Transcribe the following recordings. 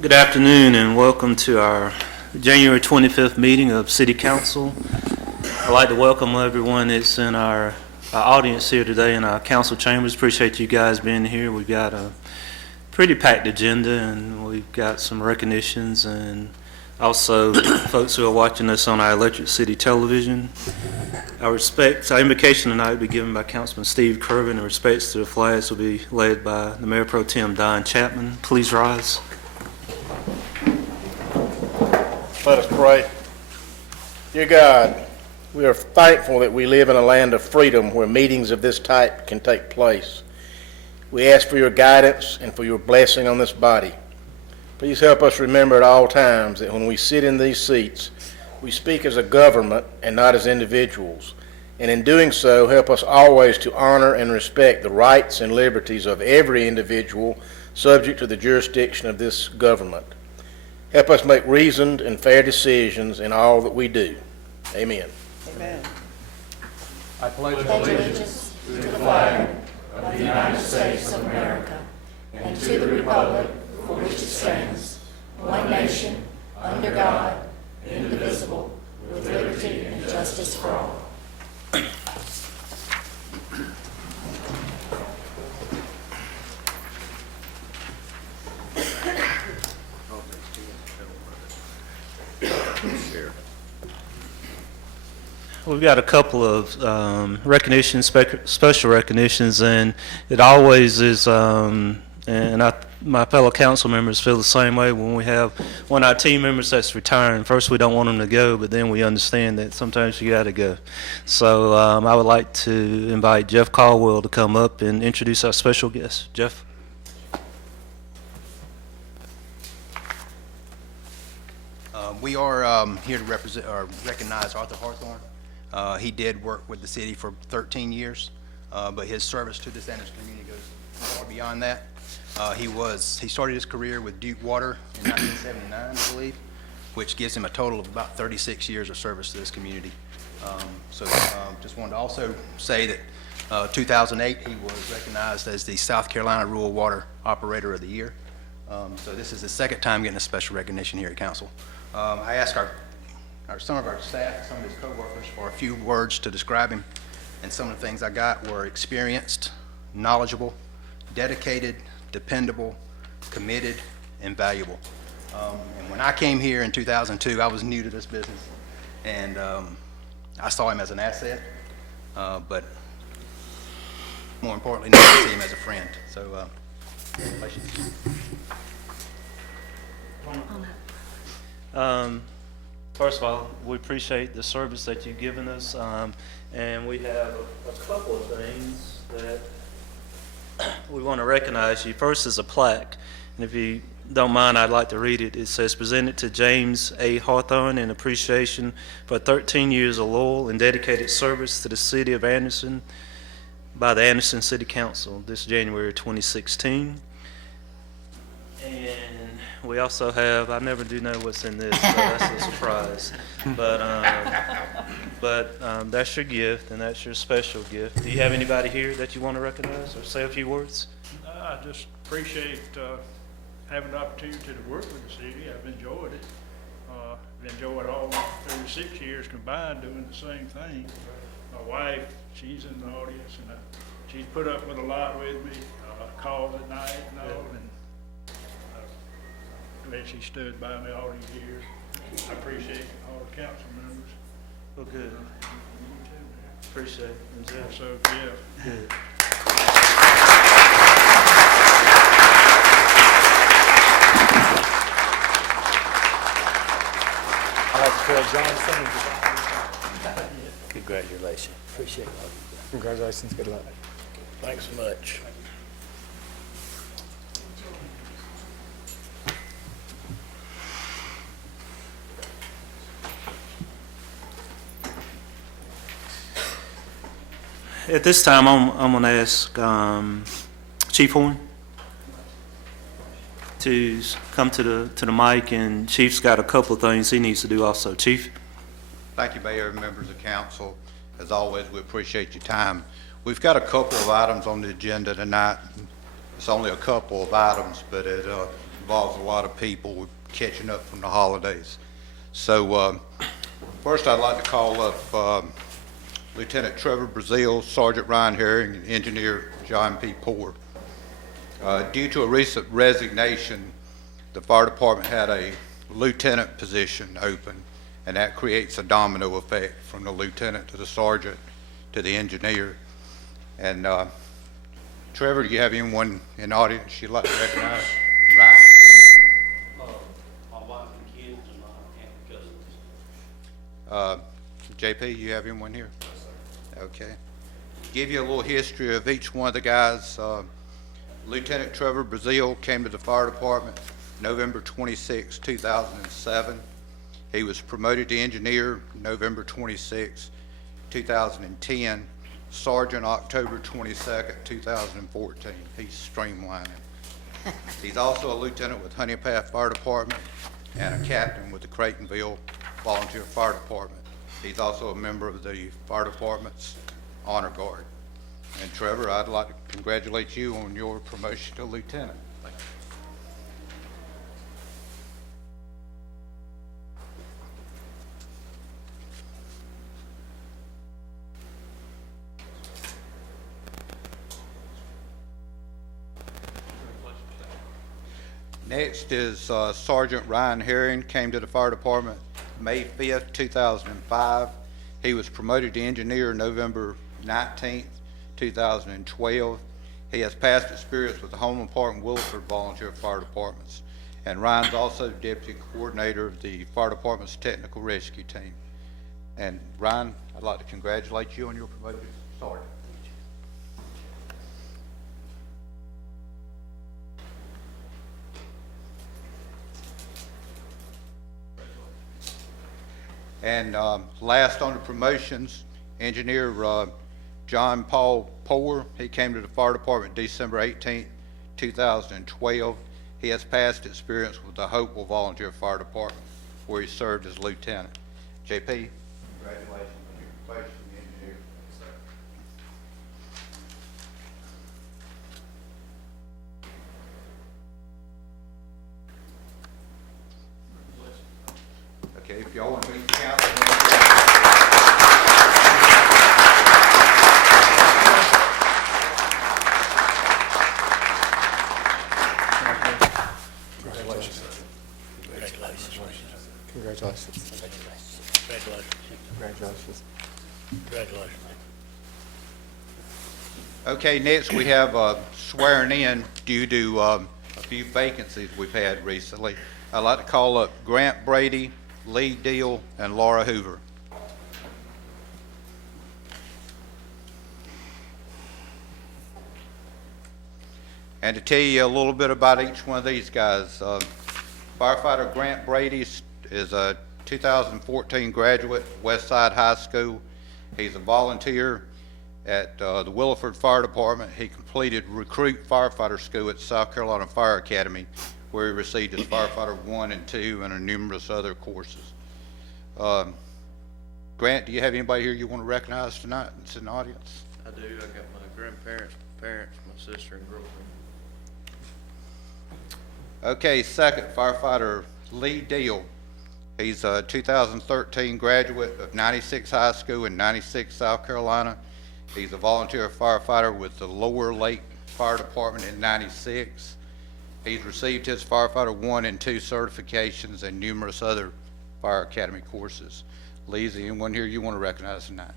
Good afternoon and welcome to our January 25th meeting of City Council. I'd like to welcome everyone that's in our audience here today in our council chambers. Appreciate you guys being here. We've got a pretty packed agenda and we've got some recognitions and also folks who are watching us on our Electric City television. Our invocation tonight will be given by Councilman Steve Kirven, and respects to the flags will be led by the Mayor Pro Tem Don Chapman. Please rise. Let us pray. Dear God, we are thankful that we live in a land of freedom where meetings of this type can take place. We ask for your guidance and for your blessing on this body. Please help us remember at all times that when we sit in these seats, we speak as a government and not as individuals. And in doing so, help us always to honor and respect the rights and liberties of every individual subject to the jurisdiction of this government. Help us make reasoned and fair decisions in all that we do. Amen. Amen. I pledge allegiance to the flag of the United States of America and to the republic for which it stands, one nation, under God, indivisible, with liberty and justice for all. We've got a couple of recognitions, special recognitions, and it always is, my fellow council members feel the same way when we have one of our team members that's retiring. First, we don't want them to go, but then we understand that sometimes you got to go. So I would like to invite Jeff Caldwell to come up and introduce our special guest. Jeff? We are here to represent or recognize Arthur Hawthorne. He did work with the city for 13 years, but his service to this Anderson community goes far beyond that. He started his career with Duke Water in 1979, I believe, which gives him a total of about 36 years of service to this community. Just wanted to also say that 2008 he was recognized as the South Carolina Rural Water Operator of the Year. So this is the second time getting a special recognition here at Council. I asked some of our staff and some of his co-workers for a few words to describe him, and some of the things I got were experienced, knowledgeable, dedicated, dependable, committed, and valuable. And when I came here in 2002, I was new to this business, and I saw him as an asset, but more importantly, now I see him as a friend. So, congratulations. First of all, we appreciate the service that you've given us, and we have a couple of things that we want to recognize you. First is a plaque, and if you don't mind, I'd like to read it. It says, "Presented to James A. Hawthorne in appreciation for 13 years of loyal and dedicated service to the city of Anderson by the Anderson City Council this January 2016. And we also have, I never do know what's in this, so that's a surprise. But that's your gift, and that's your special gift. Do you have anybody here that you want to recognize or say a few words? I just appreciate having the opportunity to work with the city. I've enjoyed it. I've enjoyed all 36 years combined doing the same thing. My wife, she's in the audience, and she's put up with a lot with me, calls at night and all, and glad she stood by me all these years. I appreciate all the council members. Well, good. Appreciate it. Yeah, so, yeah. Good. I'd like to call John Simmons. Congratulations. Appreciate all you do. Congratulations. Good luck. Thanks so much. At this time, I'm going to ask Chief Horton to come to the mic, and Chief's got a couple of things he needs to do also. Chief? Thank you, Mayor and members of council. As always, we appreciate your time. We've got a couple of items on the agenda tonight. It's only a couple of items, but it involves a lot of people. We're catching up from the holidays. So first I'd like to call up Lieutenant Treavor, Brazeal, Sergeant Ryan Herring, and Engineer John P. Poore. Due to a recent resignation, the fire department had a lieutenant position open, and that creates a domino effect from the lieutenant to the sergeant to the engineer. And Treavor, do you have anyone in the audience you'd like to recognize? Ryan? My wife and kids and my aunt and cousins. JP, you have anyone here? Okay. Give you a little history of each one of the guys. Lieutenant Treavor Brazeal came to the fire department November 26, 2007. He was promoted to engineer November 26, 2010. Sergeant October 22nd, 2014. He's streamlining. He's also a lieutenant with Honey Path Fire Department and a captain with the Creightonville Volunteer Fire Department. He's also a member of the fire department's honor guard. And Treavor, I'd like to congratulate you on your promotion to lieutenant. Next is Sergeant Ryan Herring, came to the fire department May 5th, 2005. He was promoted to engineer November 19th, 2012. He has past experience with the Homeland Park and Williford Volunteer Fire Departments. And Ryan's also deputy coordinator of the fire department's technical rescue team. And Ryan, I'd like to congratulate you on your promotion to sergeant. And last on the promotions, engineer John Paul Poore. He came to the fire department December 18, 2012. He has past experience with the Hopewell Volunteer Fire Department, where he served as lieutenant. JP, congratulations on your promotion to engineer. Okay, if y'all want to meet the council. Congratulations. Congratulations. Congratulations. Okay, next we have swearing in due to a few vacancies we've had recently. I'd like to call up Grant Brady, Lee Deal, and Laura Hoover. And to tell you a little bit about each one of these guys, firefighter Grant Brady is a 2014 graduate, Westside High School. He's a volunteer at the Williford Fire Department. He completed recruit firefighter school at South Carolina Fire Academy, where he received his firefighter 1 and 2 and numerous other courses. Grant, do you have anybody here you want to recognize tonight that's in the audience? I do. I got my grandparents, parents, my sister, and girlfriend. Okay, second, firefighter Lee Deal. He's a 2013 graduate of 96 High School in 96, South Carolina. He's a volunteer firefighter with the Lower Lake Fire Department in 96. He's received his firefighter 1 and 2 certifications and numerous other fire academy courses. Lee, is there anyone here you want to recognize tonight?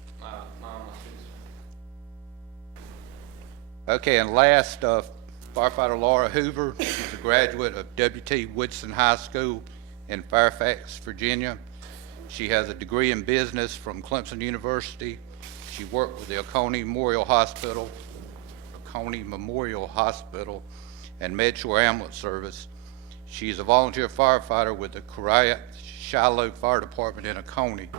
Okay, and last, firefighter Laura Hoover. She's a graduate of W.T. Woodson High School in Fairfax, Virginia. She has a degree in business from Clemson University. She worked with the Oconee Memorial Hospital and MedShore Ambulance Service. She's a volunteer firefighter with the Harriett Circle Fire Department in Oconee.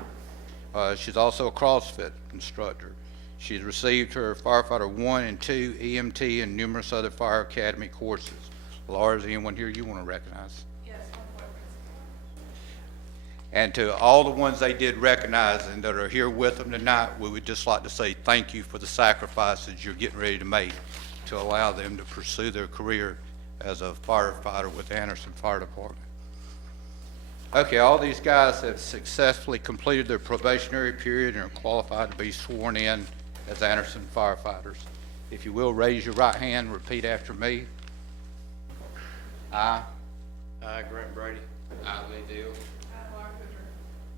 She's also a CrossFit instructor. She's received her firefighter 1 and 2 EMT and numerous other fire academy courses. Laura, is there anyone here you want to recognize? Yes, one more. And to all the ones they did recognize and that are here with them tonight, we would just like to say thank you for the sacrifices you're getting ready to make to allow them to pursue their career as a firefighter with the Anderson Fire Department. Okay, all these guys have successfully completed their probationary period and are qualified to be sworn in as Anderson firefighters. If you will, raise your right hand, repeat after me. I Grant Brady. I, Lee Deal.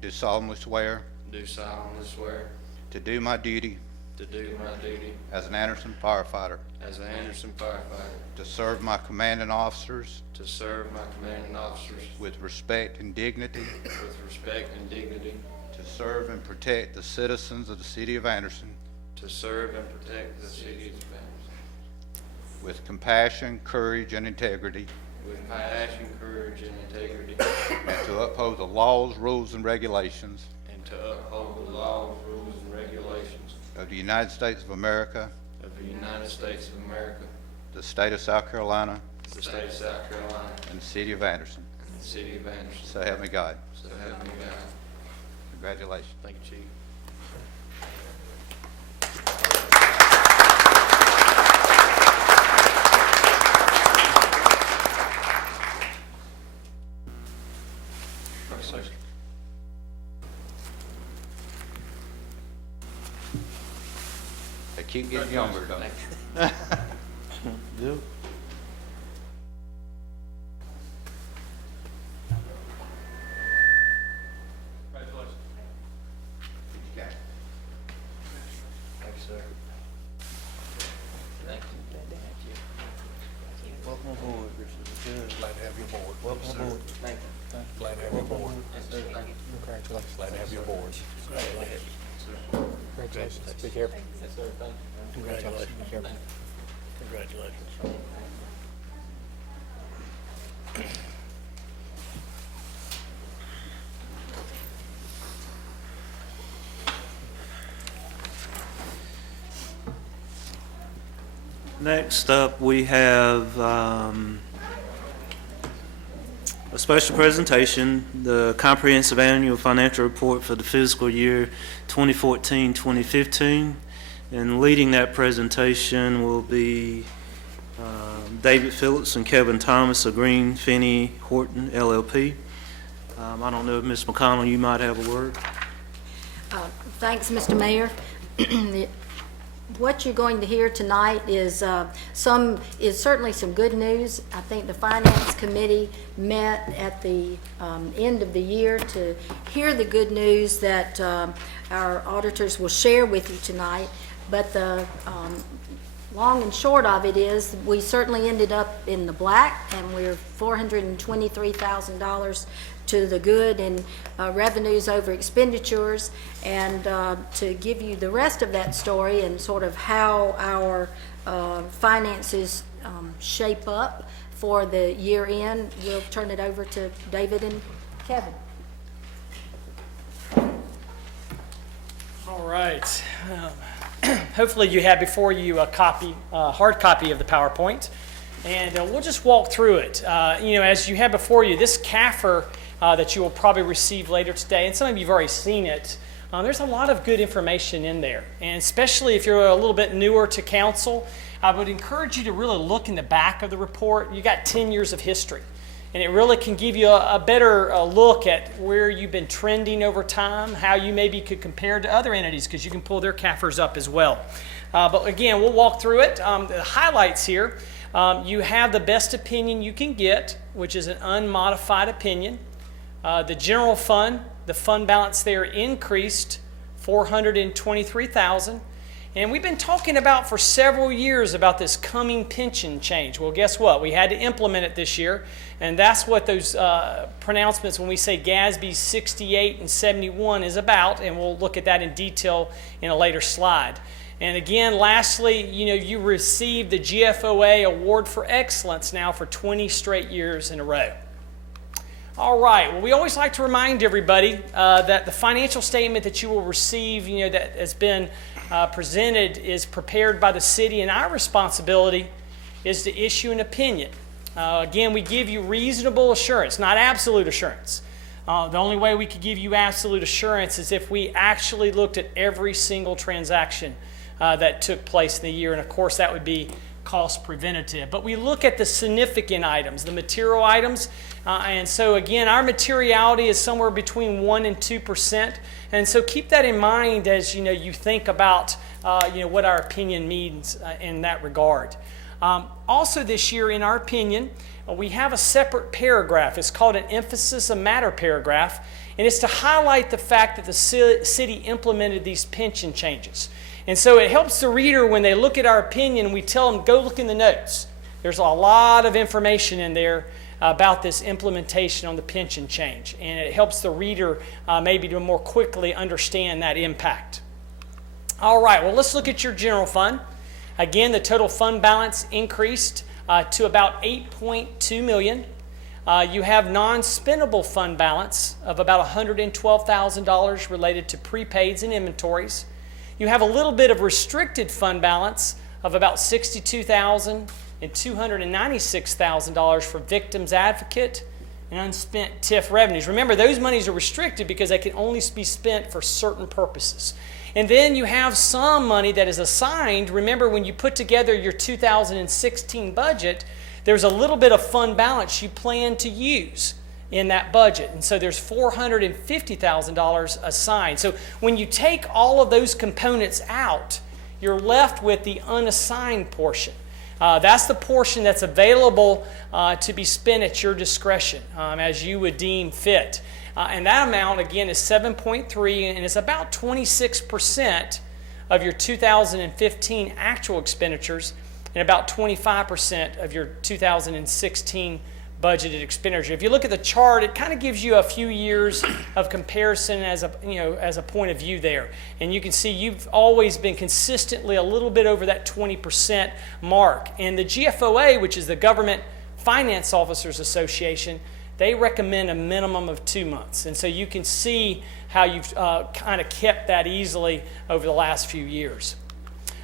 do solemnly swear Do solemnly swear to do my duty to do my duty as an Anderson firefighter, as an Anderson firefighter, to serve my commanding officers to serve my commanding officers with respect and dignity, with respect and dignity, to serve and protect the citizens of the city of Anderson to serve and protect the city of Anderson with compassion, courage, and integrity, with passion, courage, and integrity, and to uphold the laws, rules, and regulations and to uphold the laws, rules, and regulations of the United States of America, of the United States of America, the state of South Carolina, the state of South Carolina, and the city of Anderson. and the city of Anderson. So help me God. So help me God. Congratulations. Thank you, Chief. They keep getting younger, don't they? Do. Thank you, sir. Welcome aboard, Richard. Glad to have you aboard. Welcome aboard. Thank you. Glad to have you aboard. Yes, sir. Thank you. Congratulations. Glad to have you aboard. Congratulations. Be careful. Yes, sir. Thank you. Congratulations. Be careful. Congratulations. Next up, we have a special presentation, the Comprehensive Annual Financial Report for the fiscal year 2014-2015. And leading that presentation will be David Phillips and Kevin Thomas of Greene, Finney, Horton, LLP. I don't know if Ms. McConnell, you might have a word. Thanks, Mr. Mayor. What you're going to hear tonight is certainly some good news. I think the Finance Committee met at the end of the year to hear the good news that our auditors will share with you tonight. But the long and short of it is we certainly ended up in the black, and we're $423,000 to the good in revenues over expenditures. And to give you the rest of that story and sort of how our finances shape up for the year end, we'll turn it over to David and Kevin. All right. Hopefully you have before you a copy, hard copy of the PowerPoint, and we'll just walk through it. As you have before you, this CAFR that you will probably receive later today, and some of you have already seen it, there's a lot of good information in there. And especially if you're a little bit newer to council, I would encourage you to really look in the back of the report. You got 10 years of history, and it really can give you a better look at where you've been trending over time, how you maybe could compare to other entities, because you can pull their CAFRs up as well. But again, we'll walk through it. The highlights here, you have the best opinion you can get, which is an unmodified opinion. The general fund, the fund balance there increased $423,000. And we've been talking about for several years about this coming pension change. Well, guess what? We had to implement it this year. And that's what those pronouncements when we say GASB 68 and 71 is about. And we'll look at that in detail in a later slide. And again, lastly, you received the GFOA Award for Excellence now for 20 straight years in a row. All right. Well, we always like to remind everybody that the financial statement that you will receive, that has been presented is prepared by the city, and our responsibility is to issue an opinion. Again, we give you reasonable assurance, not absolute assurance. The only way we could give you absolute assurance is if we actually looked at every single transaction that took place in the year, and of course that would be cost preventative. But we look at the significant items, the material items, and so again, our materiality is somewhere between 1% and 2%, and so keep that in mind as you think about what our opinion means in that regard. Also this year, in our opinion, we have a separate paragraph. It's called an emphasis of matter paragraph, and it's to highlight the fact that the city implemented these pension changes. And so it helps the reader when they look at our opinion, we tell them, go look in the notes. There's a lot of information in there about this implementation on the pension change, and it helps the reader maybe to more quickly understand that impact. All right, well, let's look at your general fund. Again, the total fund balance increased to about $8.2 million. You have non-spendable fund balance of about $112,000 related to prepaids and inventories. You have a little bit of restricted fund balance of about $62,000 and $296,000 for victims advocate and unspent TIF revenues. Remember, those monies are restricted because they can only be spent for certain purposes. And then you have some money that is assigned. Remember, when you put together your 2016 budget, there's a little bit of fund balance you plan to use in that budget. And so there's $450,000 assigned. So when you take all of those components out, you're left with the unassigned portion. That's the portion that's available to be spent at your discretion as you would deem fit. And that amount, again, is 7.3, and it's about 26% of your 2015 actual expenditures and about 25% of your 2016 budgeted expenditure. If you look at the chart, it kind of gives you a few years of comparison as a point of view there. And you can see you've always been consistently a little bit over that 20% mark. And the GFOA, which is the Government Finance Officers Association, they recommend a minimum of 2 months. And so you can see how you've kind of kept that easily over the last few years.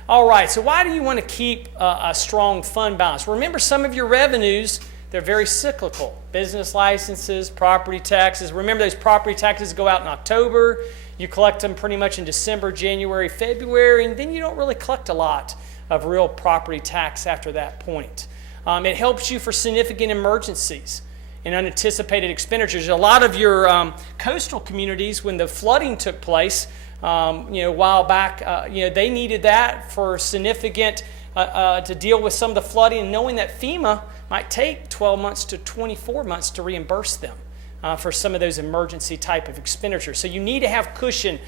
All right, so why do you want to keep a strong fund balance? Remember, some of your revenues, they're very cyclical. Business licenses, property taxes. Remember, those property taxes go out in October. You collect them pretty much in December, January, February, and then you don't really collect a lot of real property tax after that point. It helps you for significant emergencies and unanticipated expenditures. A lot of your coastal communities, when the flooding took place, a while back, they needed that for significant, to deal with some of the flooding, and knowing that FEMA might take 12 months to 24 months to reimburse them for some of those emergency type of expenditures. So you need to have cushion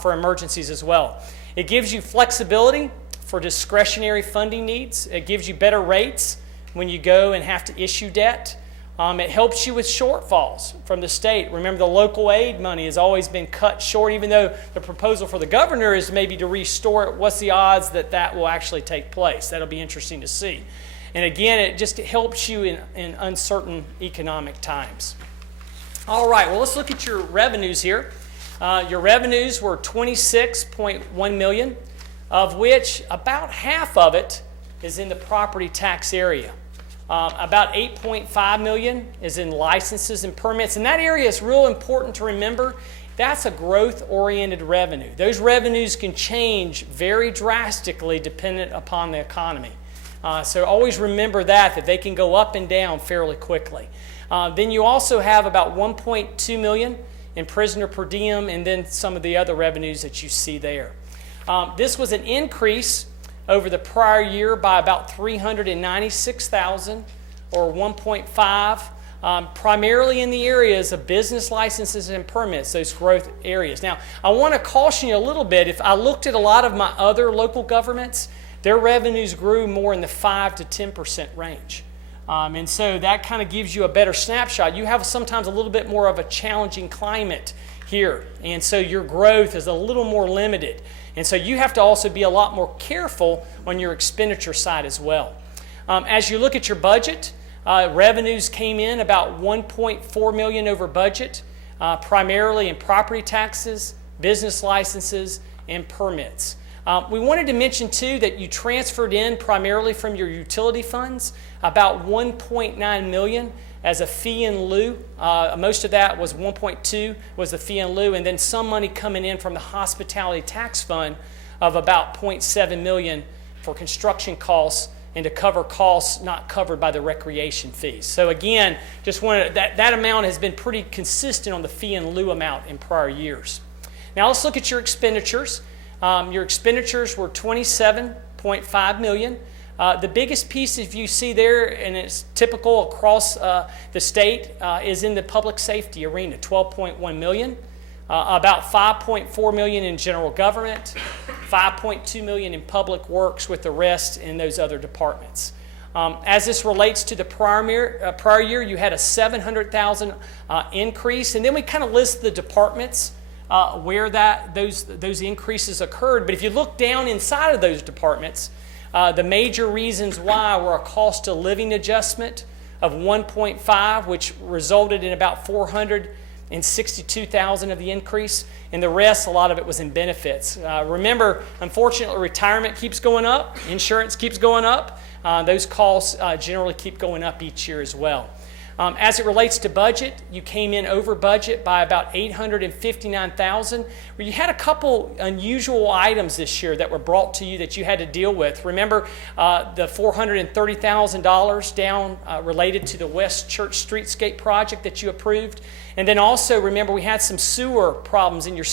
for emergencies as well. It gives you flexibility for discretionary funding needs. It gives you better rates when you go and have to issue debt. It helps you with shortfalls from the state. Remember, the local aid money has always been cut short, even though the proposal for the governor is maybe to restore it. What's the odds that that will actually take place? That'll be interesting to see. And again, it just helps you in uncertain economic times. All right, well, let's look at your revenues here. Your revenues were $26.1 million, of which about half of it is in the property tax area. About $8.5 million is in licenses and permits, and that area is real important to remember. That's a growth-oriented revenue. Those revenues can change very drastically dependent upon the economy. So always remember that they can go up and down fairly quickly. Then you also have about $1.2 million in prisoner per diem, and then some of the other revenues that you see there. This was an increase over the prior year by about $396,000 or 1.5, primarily in the areas of business licenses and permits, those growth areas. Now, I want to caution you a little bit. If I looked at a lot of my other local governments, their revenues grew more in the 5 to 10% range. And so that kind of gives you a better snapshot. You have sometimes a little bit more of a challenging climate here, and so your growth is a little more limited. And so you have to also be a lot more careful on your expenditure side as well. As you look at your budget, revenues came in about $1.4 million over budget, primarily in property taxes, business licenses, and permits. We wanted to mention, too, that you transferred in primarily from your utility funds about $1.9 million as a fee in lieu. Most of that was 1.2 was the fee in lieu, and then some money coming in from the hospitality tax fund of about $0.7 million for construction costs and to cover costs not covered by the recreation fees. So again, just wanted that amount has been pretty consistent on the fee in lieu amount in prior years. Now let's look at your expenditures. Your expenditures were $27.5 million. The biggest piece, if you see there, and it's typical across the state, is in the public safety arena, $12.1 million. About $5.4 million in general government, $5.2 million in public works, with the rest in those other departments. As this relates to the prior year, you had a $700,000 increase, and then we kind of list the departments where those increases occurred. But if you look down inside of those departments, the major reasons why were a cost of living adjustment of 1.5, which resulted in about $462,000 of the increase, and the rest, a lot of it was in benefits. Remember, unfortunately, retirement keeps going up, insurance keeps going up. Those costs generally keep going up each year as well. As it relates to budget, you came in over budget by about $859,000. You had a couple unusual items this year that were brought to you that you had to deal with. Remember the $430,000 down related to the West Church Streetscape project that you approved. And then also remember we had some sewer problems in your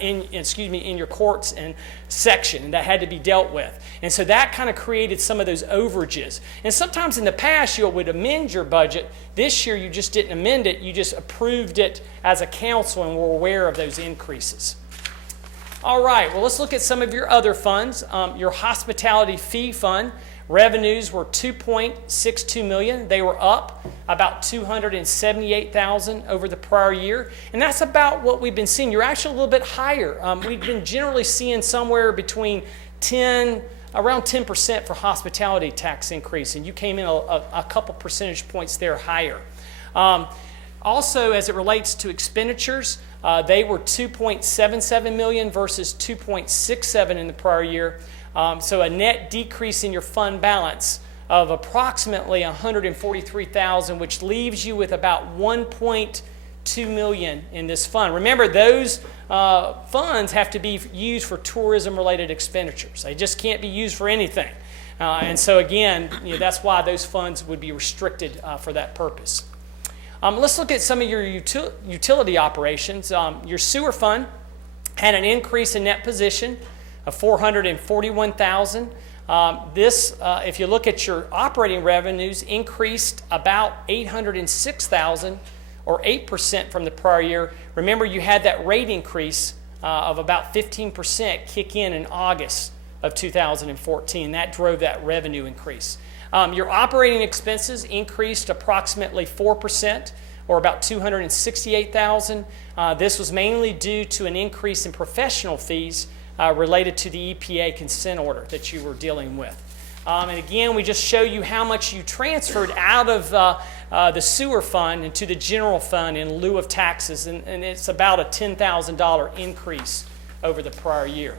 in your courts and section, and that had to be dealt with. And so that kind of created some of those overages. And sometimes in the past you would amend your budget. This year you just didn't amend it, you just approved it as a council and were aware of those increases. All right, well, let's look at some of your other funds. Your hospitality fee fund revenues were $2.62 million. They were up about $278,000 over the prior year, and that's about what we've been seeing. You're actually a little bit higher. We've been generally seeing somewhere between around 10% for hospitality tax increase, and you came in a couple percentage points there higher. Also, as it relates to expenditures, they were $2.77 million versus $2.67 in the prior year. So a net decrease in your fund balance of approximately $143,000, which leaves you with about $1.2 million in this fund. Remember, those funds have to be used for tourism-related expenditures. They just can't be used for anything. And so again, that's why those funds would be restricted for that purpose. Let's look at some of your utility operations. Your sewer fund had an increase in net position of $441,000. If you look at your operating revenues, increased about $806,000 or 8% from the prior year. Remember, you had that rate increase of about 15% kick in August of 2014. That drove that revenue increase. Your operating expenses increased approximately 4%, or about $268,000. This was mainly due to an increase in professional fees related to the EPA consent order that you were dealing with. And again, we just show you how much you transferred out of the sewer fund into the general fund in lieu of taxes, and it's about a $10,000 increase over the prior year.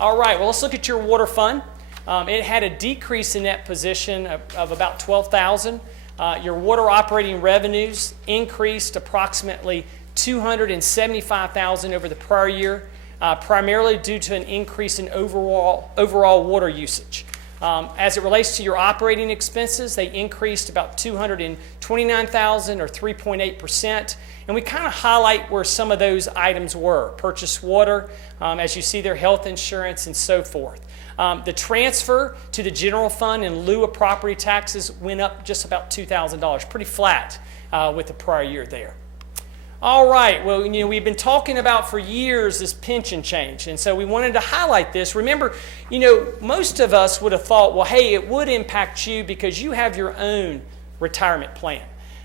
All right, well, let's look at your water fund. It had a decrease in net position of about $12,000. Your water operating revenues increased approximately $275,000 over the prior year, primarily due to an increase in overall water usage. As it relates to your operating expenses, they increased about $229,000 or 3.8%. And we kind of highlight where some of those items were. Purchased water, as you see there, health insurance, and so forth. The transfer to the general fund in lieu of property taxes went up just about $2,000, pretty flat with the prior year there. All right, well, we've been talking about for years this pension change, and so we wanted to highlight this. Remember, most of us would have thought, well, hey, it would impact you because you have your own retirement plan.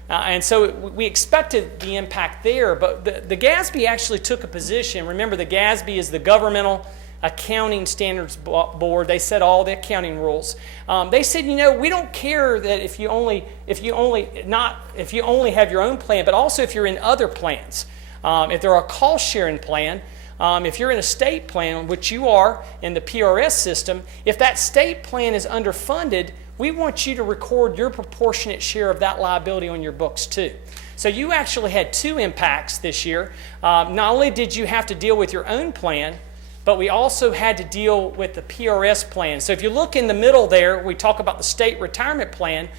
And so we expected the impact there, but the GASB actually took a position. Remember, the GASB is the Governmental Accounting Standards Board. They set all the accounting rules. They said, we don't care that if you only have your own plan, but also if you're in other plans. If they're a cost sharing plan, if you're in a state plan, which you are in the PRS system, if that state plan is underfunded, we want you to record your proportionate share of that liability on your books too. So you actually had two impacts this year. Not only did you have to deal with your own plan, but we also had to deal with the PRS plan. So if you look in the middle there, we talk about the state retirement plan,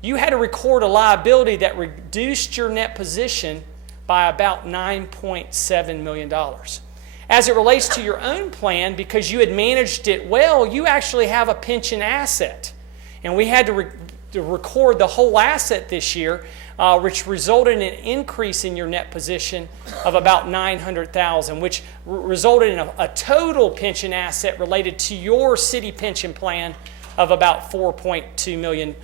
you had to record a liability that reduced your net position by about $9.7 million. As it relates to your own plan, because you had managed it well, you actually have a pension asset. And we had to record the whole asset this year, which resulted in an increase in your net position of about $900,000, which resulted in a total pension asset related to your city pension plan of about $4.2 million.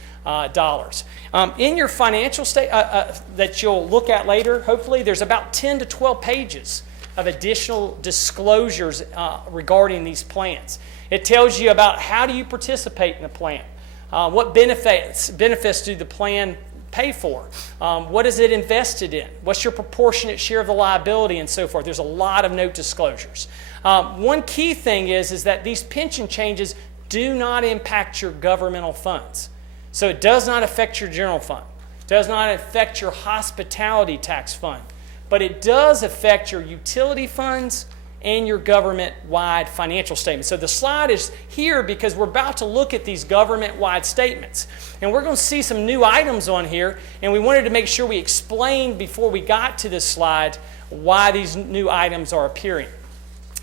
In your financial state that you'll look at later, hopefully, there's about 10 to 12 pages of additional disclosures regarding these plans. It tells you about how do you participate in the plan, what benefits do the plan pay for, what is it invested in, what's your proportionate share of the liability, and so forth. There's a lot of note disclosures. One key thing is that these pension changes do not impact your governmental funds. So it does not affect your general fund, does not affect your hospitality tax fund, but it does affect your utility funds and your government-wide financial statements. So the slide is here because we're about to look at these government-wide statements. And we're going to see some new items on here, and we wanted to make sure we explained before we got to this slide why these new items are appearing.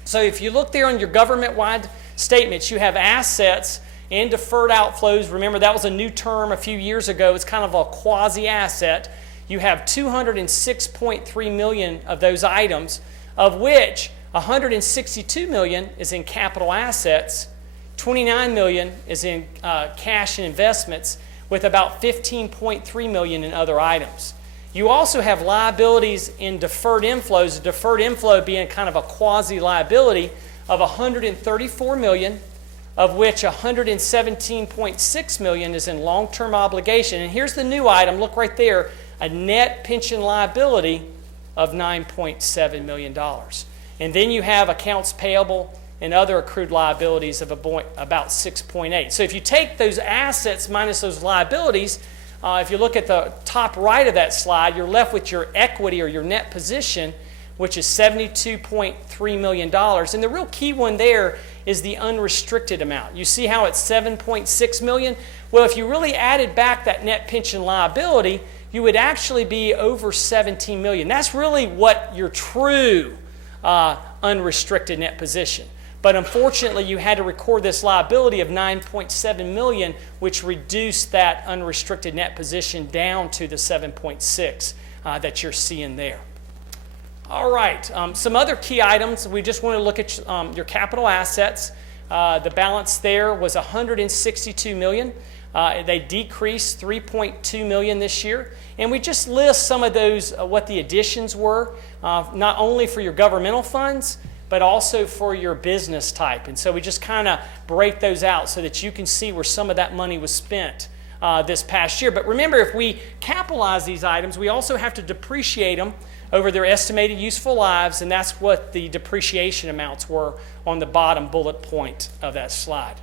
So if you look there on your government-wide statements, you have assets and deferred outflows. Remember, that was a new term a few years ago. It's kind of a quasi-asset. You have $206.3 million of those items, of which $162 million is in capital assets, $29 million is in cash and investments, with about $15.3 million in other items. You also have liabilities in deferred inflows, a deferred inflow being kind of a quasi-liability of $134 million, of which $117.6 million is in long-term obligation. And here's the new item, look right there, a net pension liability of $9.7 million. And then you have accounts payable and other accrued liabilities of about 6.8. So if you take those assets minus those liabilities, if you look at the top right of that slide, you're left with your equity or your net position, which is $72.3 million. And the real key one there is the unrestricted amount. You see how it's $7.6 million? Well, if you really added back that net pension liability, you would actually be over $17 million. That's really what your true unrestricted net position. But unfortunately, you had to record this liability of $9.7 million, which reduced that unrestricted net position down to the $7.6 that you're seeing there. All right, some other key items. We just want to look at your capital assets. The balance there was $162 million. They decreased $3.2 million this year. And we just list some of those, what the additions were, not only for your governmental funds, but also for your business type. And so we just kind of break those out so that you can see where some of that money was spent this past year. But remember, if we capitalize these items, we also have to depreciate them over their estimated useful lives, and that's what the depreciation amounts were on the bottom bullet point of that slide.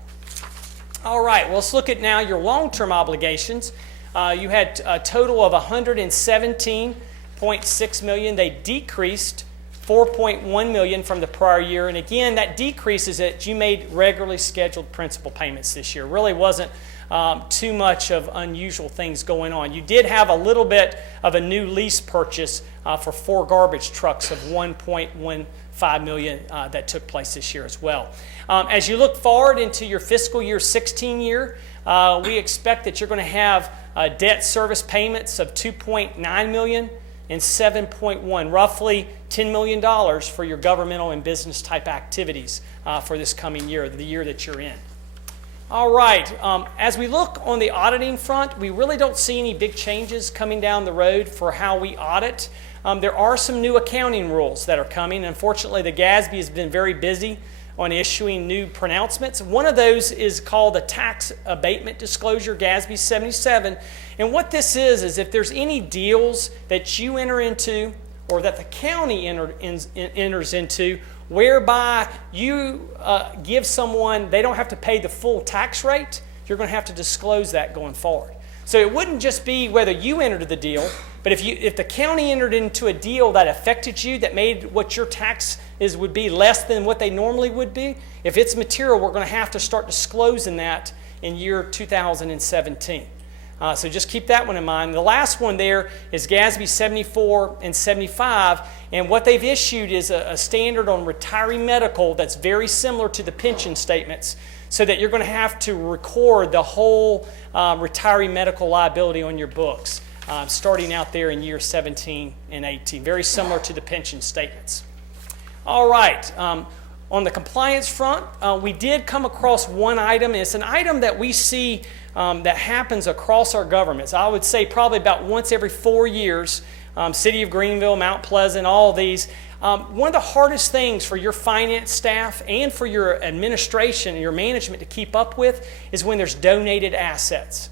All right, well, let's look at now your long-term obligations. You had a total of $117.6 million. They decreased $4.1 million from the prior year. And again, that decrease is that you made regularly scheduled principal payments this year. Really wasn't too much of unusual things going on. You did have a little bit of a new lease purchase for 4 garbage trucks of $1.15 million that took place this year as well. As you look forward into your fiscal year 16 year, we expect that you're going to have debt service payments of $2.9 million and $7.1, roughly $10 million for your governmental and business type activities for this coming year, the year that you're in. All right, as we look on the auditing front, we really don't see any big changes coming down the road for how we audit. There are some new accounting rules that are coming. Unfortunately, the GASB has been very busy on issuing new pronouncements. One of those is called the Tax Abatement Disclosure, GASB 77. And what this is if there's any deals that you enter into or that the county enters into whereby you give someone, they don't have to pay the full tax rate, you're going to have to disclose that going forward. So it wouldn't just be whether you entered the deal, but if the county entered into a deal that affected you, that made what your tax is would be less than what they normally would be, if it's material, we're going to have to start disclosing that in year 2017. So just keep that one in mind. The last one there is GASB 74 and 75, and what they've issued is a standard on retiree medical that's very similar to the pension statements, so that you're going to have to record the whole retiree medical liability on your books, starting out there in year 17 and 18, very similar to the pension statements. All right. On the compliance front, we did come across one item. It's an item that we see that happens across our governments. I would say probably about once every 4 years. City of Greenville, Mount Pleasant, all these. One of the hardest things for your finance staff and for your administration and your management to keep up with is when there's donated assets.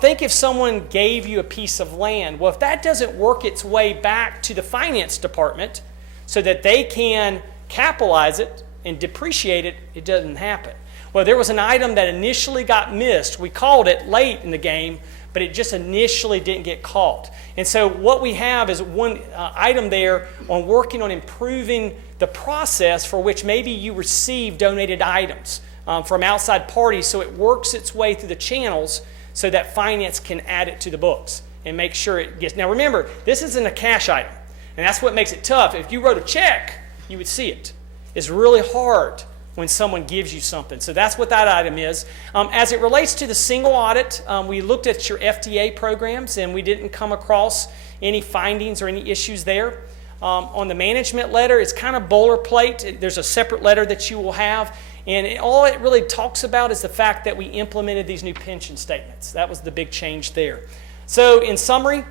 Think if someone gave you a piece of land. Well, if that doesn't work its way back to the finance department so that they can capitalize it and depreciate it, it doesn't happen. Well, there was an item that initially got missed. We called it late in the game, but it just initially didn't get caught. And so what we have is one item there on working on improving the process for which maybe you receive donated items from outside parties, so it works its way through the channels so that finance can add it to the books and make sure it gets. Now remember, this isn't a cash item, and that's what makes it tough. If you wrote a check, you would see it. It's really hard when someone gives you something. So that's what that item is. As it relates to the single audit, we looked at your FDA programs and we didn't come across any findings or any issues there. On the management letter, it's kind of boilerplate. There's a separate letter that you will have. And all it really talks about is the fact that we implemented these new pension statements. That was the big change there. So in summary,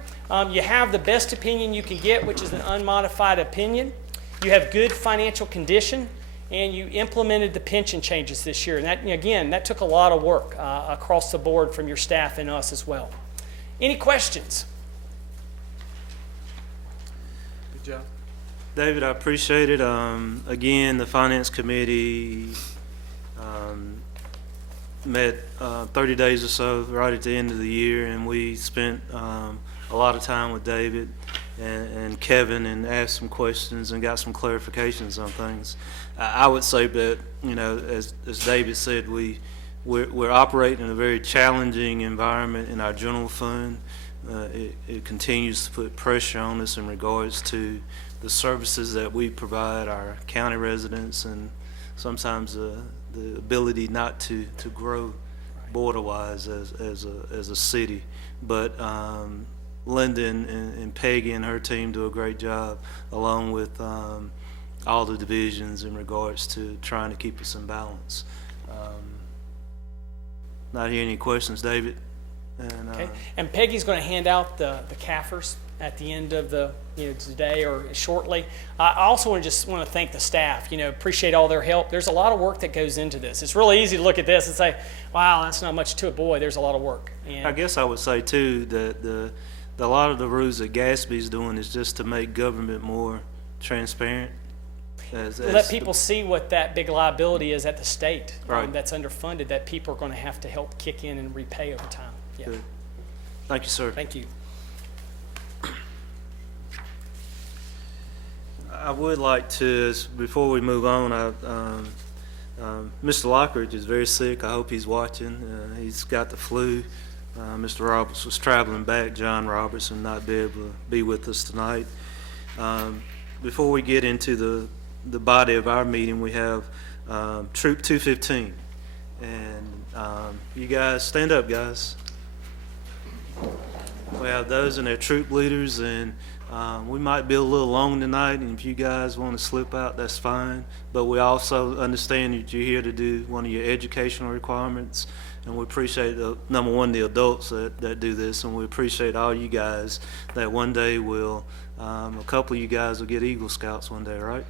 you have the best opinion you can get, which is an unmodified opinion. You have good financial condition, and you implemented the pension changes this year. And that, again, that took a lot of work across the board from your staff and us as well. Any questions? Good job. David, I appreciate it. Again, the Finance Committee met 30 days or so right at the end of the year, and we spent a lot of time with David and Kevin and asked some questions and got some clarifications on things. I would say that, as David said, we're operating in a very challenging environment in our general fund. It continues to put pressure on us in regards to the services that we provide our county residents, and sometimes the ability not to grow border-wise as a city. But Linda and Peggy and her team do a great job, along with all the divisions in regards to trying to keep us in balance. Not hearing any questions, David. And, Okay. And Peggy's going to hand out the CAFRs at the end of the today or shortly. I also want to thank the staff. Appreciate all their help. There's a lot of work that goes into this. It's really easy to look at this and say, "Wow, that's not much to it." Boy, there's a lot of work. And I guess I would say too that a lot of the rules that Gatsby's doing is just to make government more transparent. Let people see what that big liability is at the state Right. that's underfunded, that people are going to have to help kick in and repay over time. Yeah. Good. Thank you, sir. Thank you. I would like to, before we move on, Mr. Lockridge is very sick. I hope he's watching. He's got the flu. Mr. Roberts was traveling back, John Roberts, and not be able to be with us tonight. Before we get into the body of our meeting, we have Troop 215. And you guys, stand up, guys. We have those and their troop leaders, and we might be a little long tonight, and if you guys want to slip out, that's fine. But we also understand that you're here to do one of your educational requirements, and we appreciate, number one, the adults that do this, and we appreciate all you guys that one day will, a couple of you guys will get Eagle Scouts one day, right?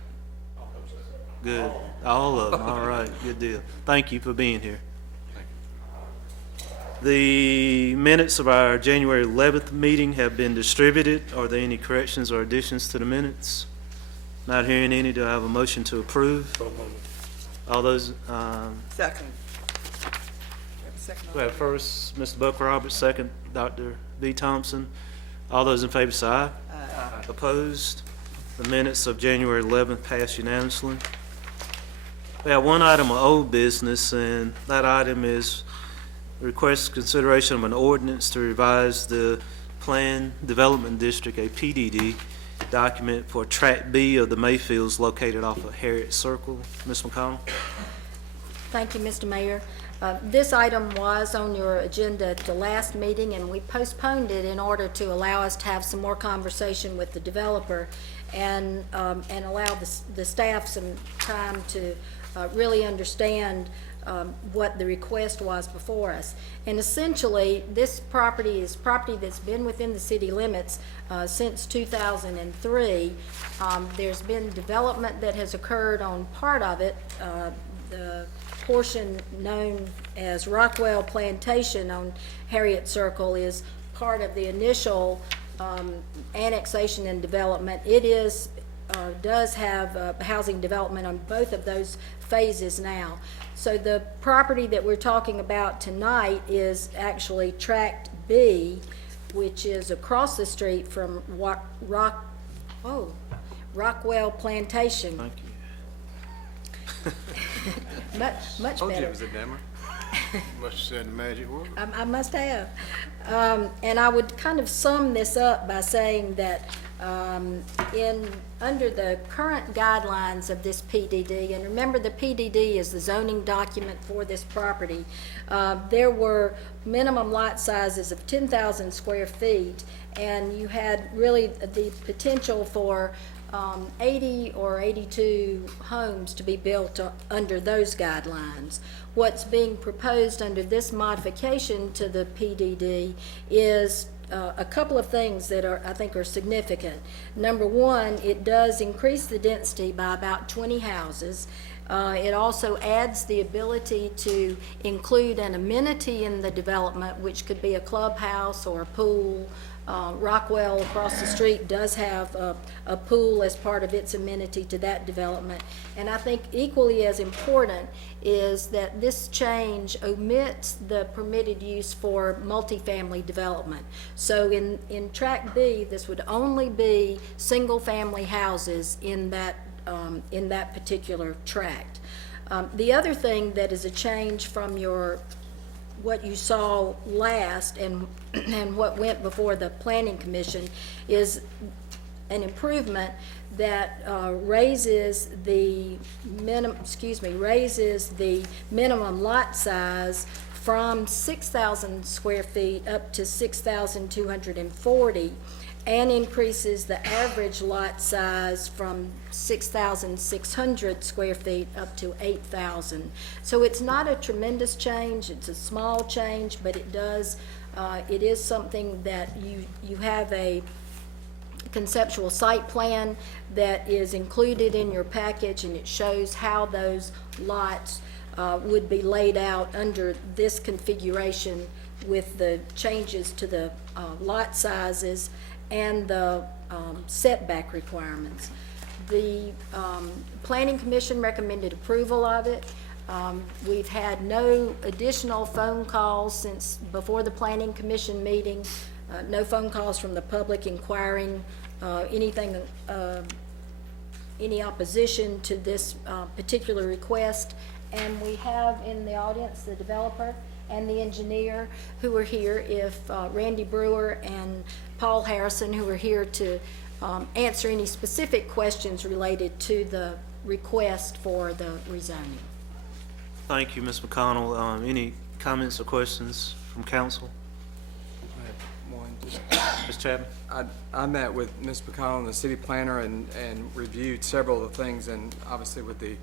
Good. All of them. All right. Good deal. Thank you for being here. The minutes of our January 11th meeting have been distributed. Are there any corrections or additions to the minutes? Not hearing any, do I have a motion to approve? All those, Second. We have first Mr. Buck Roberts, second Dr. B. Thompson. All those in favor say aye. Aye. Opposed? The minutes of January 11th pass unanimously. We have one item of old business, and that item is request consideration of an ordinance to revise the Plan Development District, a PDD, document for Tract B of the Mayfields located off of Harriett Circle. Ms. McConnell? Thank you, Mr. Mayor. This item was on your agenda at the last meeting, and we postponed it in order to allow us to have some more conversation with the developer and allow the staff some time to really understand what the request was before us. And essentially, this property is property that's been within the city limits since 2003. There's been development that has occurred on part of it. The portion known as Rockwell Plantation on Harriett Circle is part of the initial annexation and development. It does have housing development on both of those phases now. So the property that we're talking about tonight is actually Tract B, which is across the street from Rockwell Plantation. Thank you. Much Told you better. it was a dimmer. Must have said the magic word. I must have. And I would kind of sum this up by saying that under the current guidelines of this PDD, and remember the PDD is the zoning document for this property, there were minimum lot sizes of 10,000 square feet, and you had really the potential for 80 or 82 homes to be built under those guidelines. What's being proposed under this modification to the PDD is a couple of things that I think are significant. Number one, it does increase the density by about 20 houses. It also adds the ability to include an amenity in the development, which could be a clubhouse or a pool. Rockwell across the street does have a pool as part of its amenity to that development. And I think equally as important is that this change omits the permitted use for multifamily development. So in Tract B, this would only be single-family houses in that particular tract. The other thing that is a change from what you saw last and what went before the Planning Commission is an improvement that raises the minimum lot size from 6,000 square feet up to 6,240, and increases the average lot size from 6,600 square feet up to 8,000. So it's not a tremendous change, it's a small change, but it is something that you have a conceptual site plan that is included in your package, and it shows how those lots would be laid out under this configuration with the changes to the lot sizes and the setback requirements. The Planning Commission recommended approval of it. We've had no additional phone calls since before the Planning Commission meeting, no phone calls from the public inquiring any opposition to this particular request. And we have in the audience the developer and the engineer who are here, if Randy Brewer and Paul Harrison, who are here to answer any specific questions related to the request for the rezoning. Thank you, Ms. McConnell. Any comments or questions from council? I have one. Ms. Chapman? I met with Ms. McConnell and the city planner and reviewed several of the things, and obviously with the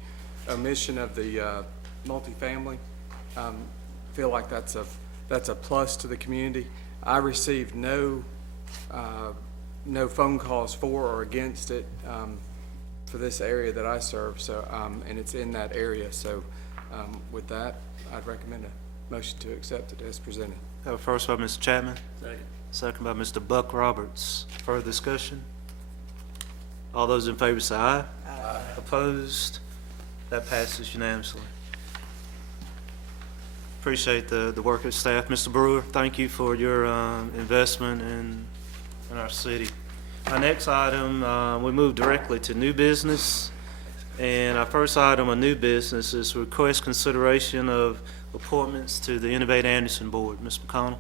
omission of the multifamily, feel like that's a plus to the community. I received no phone calls for or against it for this area that I serve. So and it's in that area. So with that, I'd recommend a motion to accept it as presented. Have a first by Mr. Chapman. Second by Mr. Buck Roberts. Further discussion? All those in favor say aye. Aye. Opposed? That passes unanimously. appreciate the work of staff. Mr. Brewer, thank you for your investment in our city. Our next item, we move directly to new business. And our first item of new business is request consideration of appointments to the Innovate Anderson Board. Ms. McConnell?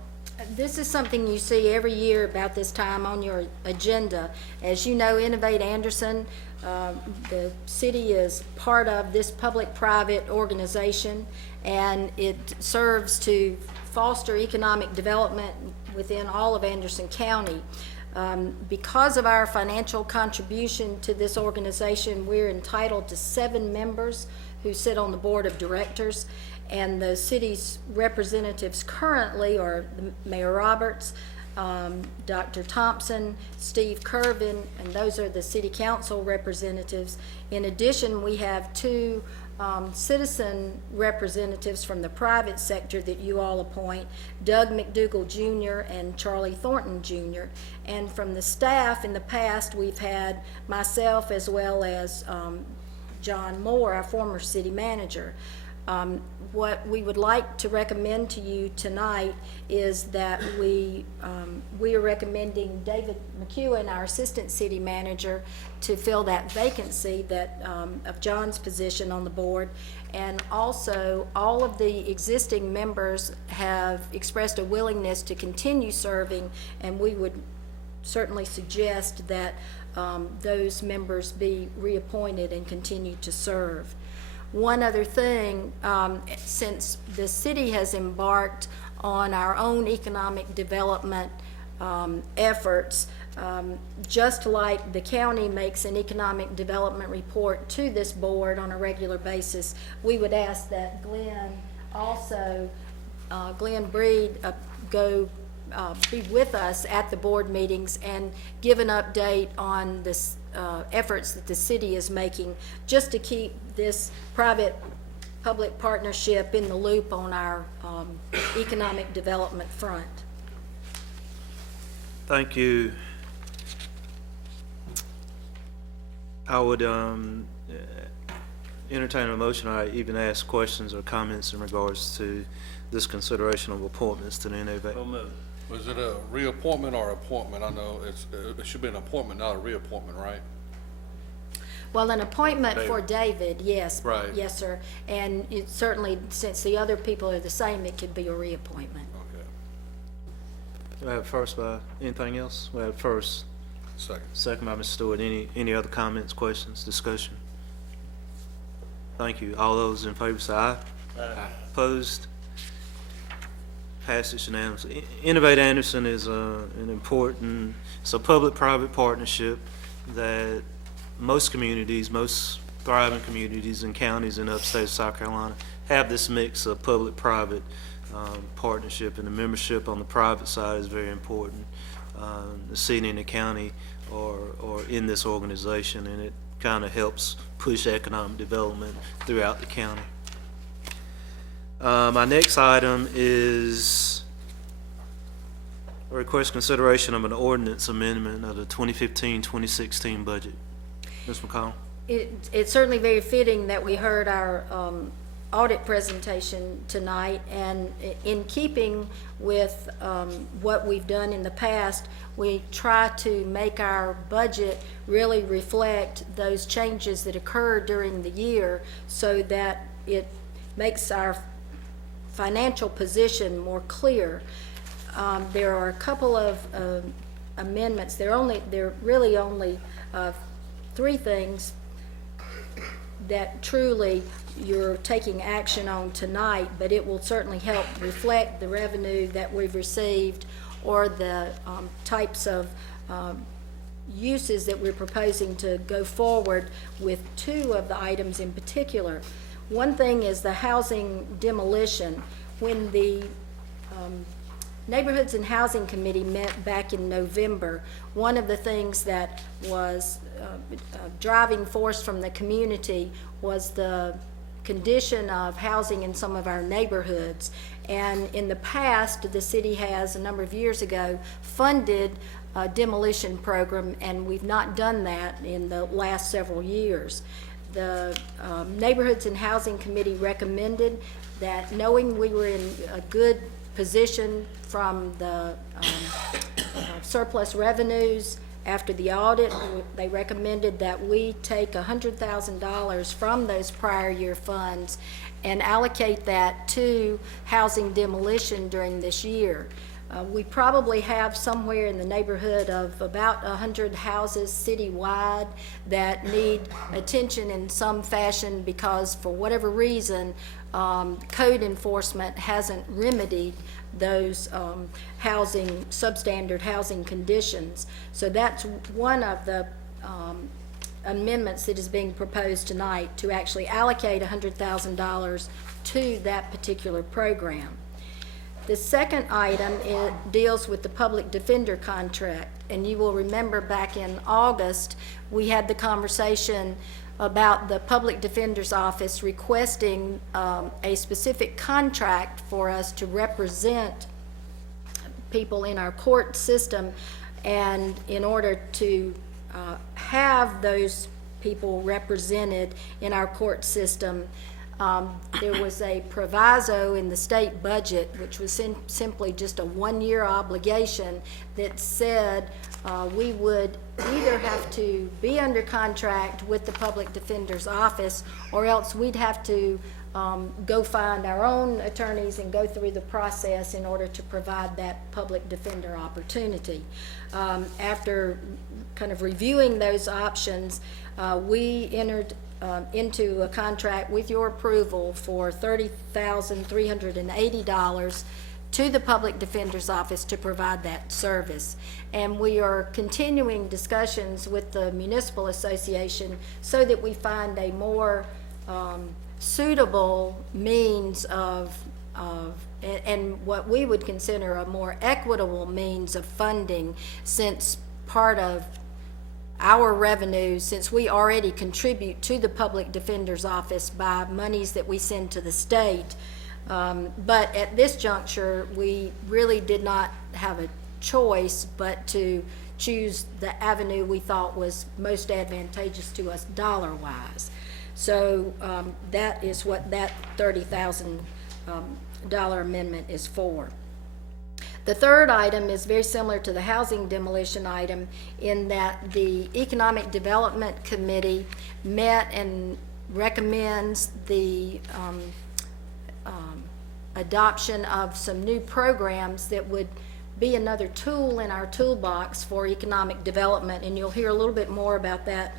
This is something you see every year about this time on your agenda. As you know, Innovate Anderson, the city is part of this public-private organization, and it serves to foster economic development within all of Anderson County. Because of our financial contribution to this organization, we're entitled to 7 members who sit on the board of directors, and the city's representatives currently are Mayor Roberts, Dr. Thompson, Steve Kirven, and those are the city council representatives. In addition, we have 2 citizen representatives from the private sector that you all appoint, Doug McDougall Jr. and Charlie Thornton Jr. And from the staff in the past, we've had myself as well as John Moore, our former city manager. What we would like to recommend to you tonight is that we are recommending David McEwen, our assistant city manager, to fill that vacancy that of John's position on the board. And also, all of the existing members have expressed a willingness to continue serving, and we would certainly suggest that those members be reappointed and continue to serve. One other thing, since the city has embarked on our own economic development efforts, just like the county makes an economic development report to this board on a regular basis, we would ask that Glenn Breed go be with us at the board meetings and give an update on this efforts that the city is making, just to keep this private-public partnership in the loop on our economic development front. Thank you. I would entertain a motion. I even ask questions or comments in regards to this consideration of appointments to the Innovate. Was it a reappointment or appointment? I know it should be an appointment, not a reappointment, right? Well, an appointment for David, yes. Right. Yes, sir. And it certainly, since the other people are the same, it could be a reappointment. Okay. Do I have first by anything else? We have first. Second by Mr. Stewart. Any other comments, questions, discussion? Thank you. All those in favor say aye. Aye. Opposed? Passage unanimously. Innovate Anderson is it's a public-private partnership that most communities, most thriving communities and counties in upstate South Carolina have this mix of public-private partnership, and the membership on the private side is very important. The city and the county are in this organization, and it kind of helps push economic development throughout the county. My next item is a request consideration of an ordinance amendment of the 2015-2016 budget. Ms. McConnell? It's certainly very fitting that we heard our audit presentation tonight, and in keeping with what we've done in the past, we try to make our budget really reflect those changes that occurred during the year so that it makes our financial position more clear. There are a couple of amendments. They're really only 3 things that truly you're taking action on tonight, but it will certainly help reflect the revenue that we've received or the types of uses that we're proposing to go forward with 2 of the items in particular. One thing is the housing demolition. When the Neighborhoods and Housing Committee met back in November, one of the things that was a driving force from the community was the condition of housing in some of our neighborhoods. And in the past, the city has, a number of years ago, funded a demolition program, and we've not done that in the last several years. The Neighborhoods and Housing Committee recommended that knowing we were in a good position from the surplus revenues after the audit, they recommended that we take $100,000 from those prior year funds and allocate that to housing demolition during this year. We probably have somewhere in the neighborhood of about 100 houses citywide that need attention in some fashion because for whatever reason, code enforcement hasn't remedied those substandard housing conditions. So that's one of the amendments that is being proposed tonight, to actually allocate $100,000 to that particular program. The second item deals with the public defender contract, and you will remember back in August, we had the conversation about the public defender's office requesting a specific contract for us to represent people in our court system, and in order to have those people represented in our court system, there was a proviso in the state budget, which was simply just a one-year obligation, that said we would either have to be under contract with the public defender's office, or else we'd have to go find our own attorneys and go through the process in order to provide that public defender opportunity. After kind of reviewing those options, we entered into a contract with your approval for $30,380 to the Public Defender's Office to provide that service. And we are continuing discussions with the Municipal Association so that we find a more suitable means of and what we would consider a more equitable means of funding, since part of our revenue, since we already contribute to the Public Defender's Office by monies that we send to the state. But at this juncture, we really did not have a choice but to choose the avenue we thought was most advantageous to us dollar-wise. So that is what that $30,000 amendment is for. The third item is very similar to the housing demolition item in that the Economic Development Committee met and recommends the adoption of some new programs that would be another tool in our toolbox for economic development, and you'll hear a little bit more about that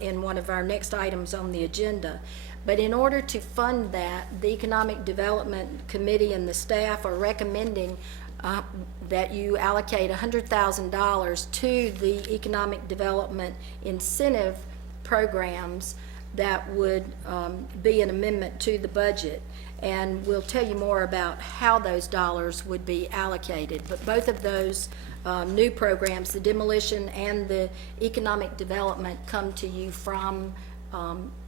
in one of our next items on the agenda. But in order to fund that, the Economic Development Committee and the staff are recommending that you allocate $100,000 to the economic development incentive programs that would be an amendment to the budget. And we'll tell you more about how those dollars would be allocated. But both of those new programs, the demolition and the economic development, come to you from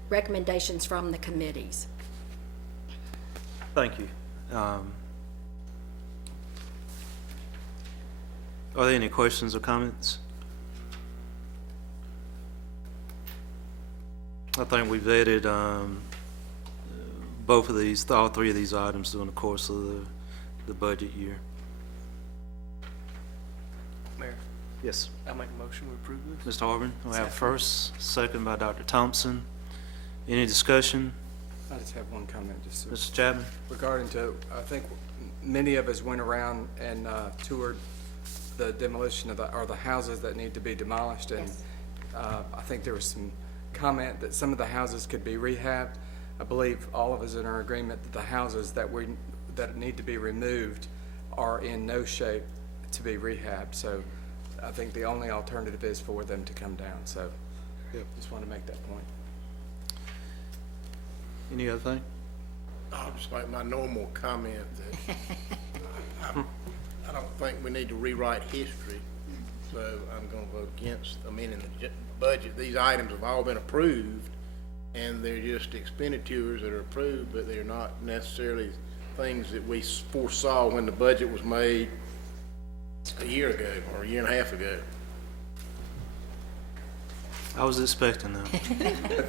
recommendations from the committees. Thank you. Are there any questions or comments? I think we vetted both of these, all three of these items during the course of the budget year. Mayor, Yes. I'll make a motion to approve this. Mr. Harvin, we have first, second by Dr. Thompson. Any discussion? I just have one comment, just Mr. Chapman? regarding to, I think many of us went around and toured the demolition of the houses that need to be demolished, and I think there was some comment that some of the houses could be rehabbed. I believe all of us are in agreement that the houses that need to be removed are in no shape to be rehabbed. So I think the only alternative is for them to come down. So just want to make that point. Any other thing? I'll just make my normal comment that I don't think we need to rewrite history, so I'm going to vote against amending the budget. These items have all been approved, and they're just expenditures that are approved, but they're not necessarily things that we foresaw when the budget was made a year ago or a year and a half ago. I was expecting that.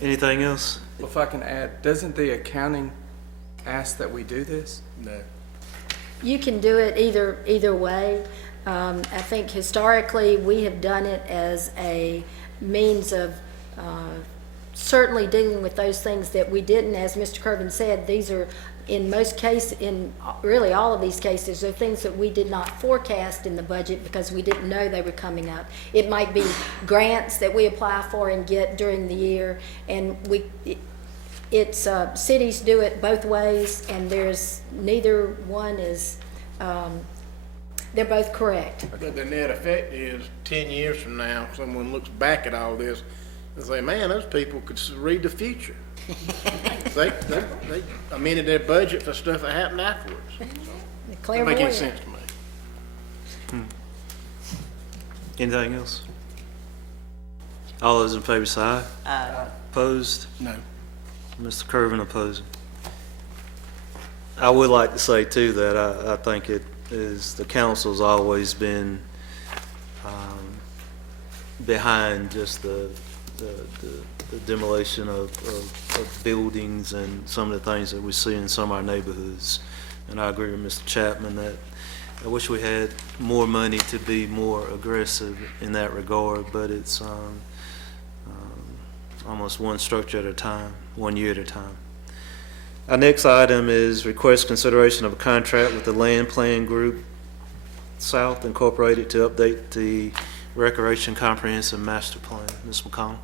Anything else? Well, if I can add, doesn't the accounting ask that we do this? No. You can do it either way. I think historically, we have done it as a means of certainly dealing with those things that we didn't, as Mr. Kirven said, these are, in most cases, in really all of these cases, are things that we did not forecast in the budget because we didn't know they were coming up. It might be grants that we apply for and get during the year, and cities do it both ways, and there's neither one is, they're both correct. But the net effect is 10 years from now, someone looks back at all this and say, man, those people could read the future. They amended their budget for stuff that happened afterwards. Doesn't make any sense to me. Anything else? All those in favor say aye. Aye. Opposed? No. Mr. Kirven opposing. I would like to say too that I think it is, the council's always been behind just the demolition of buildings and some of the things that we see in some of our neighborhoods. And I agree with Mr. Chapman that I wish we had more money to be more aggressive in that regard, but it's almost one structure at a time, 1 year at a time. Our next item is request consideration of a contract with the Land Plan Group South Incorporated to update the Recreation Comprehensive Master Plan. Ms. McConnell.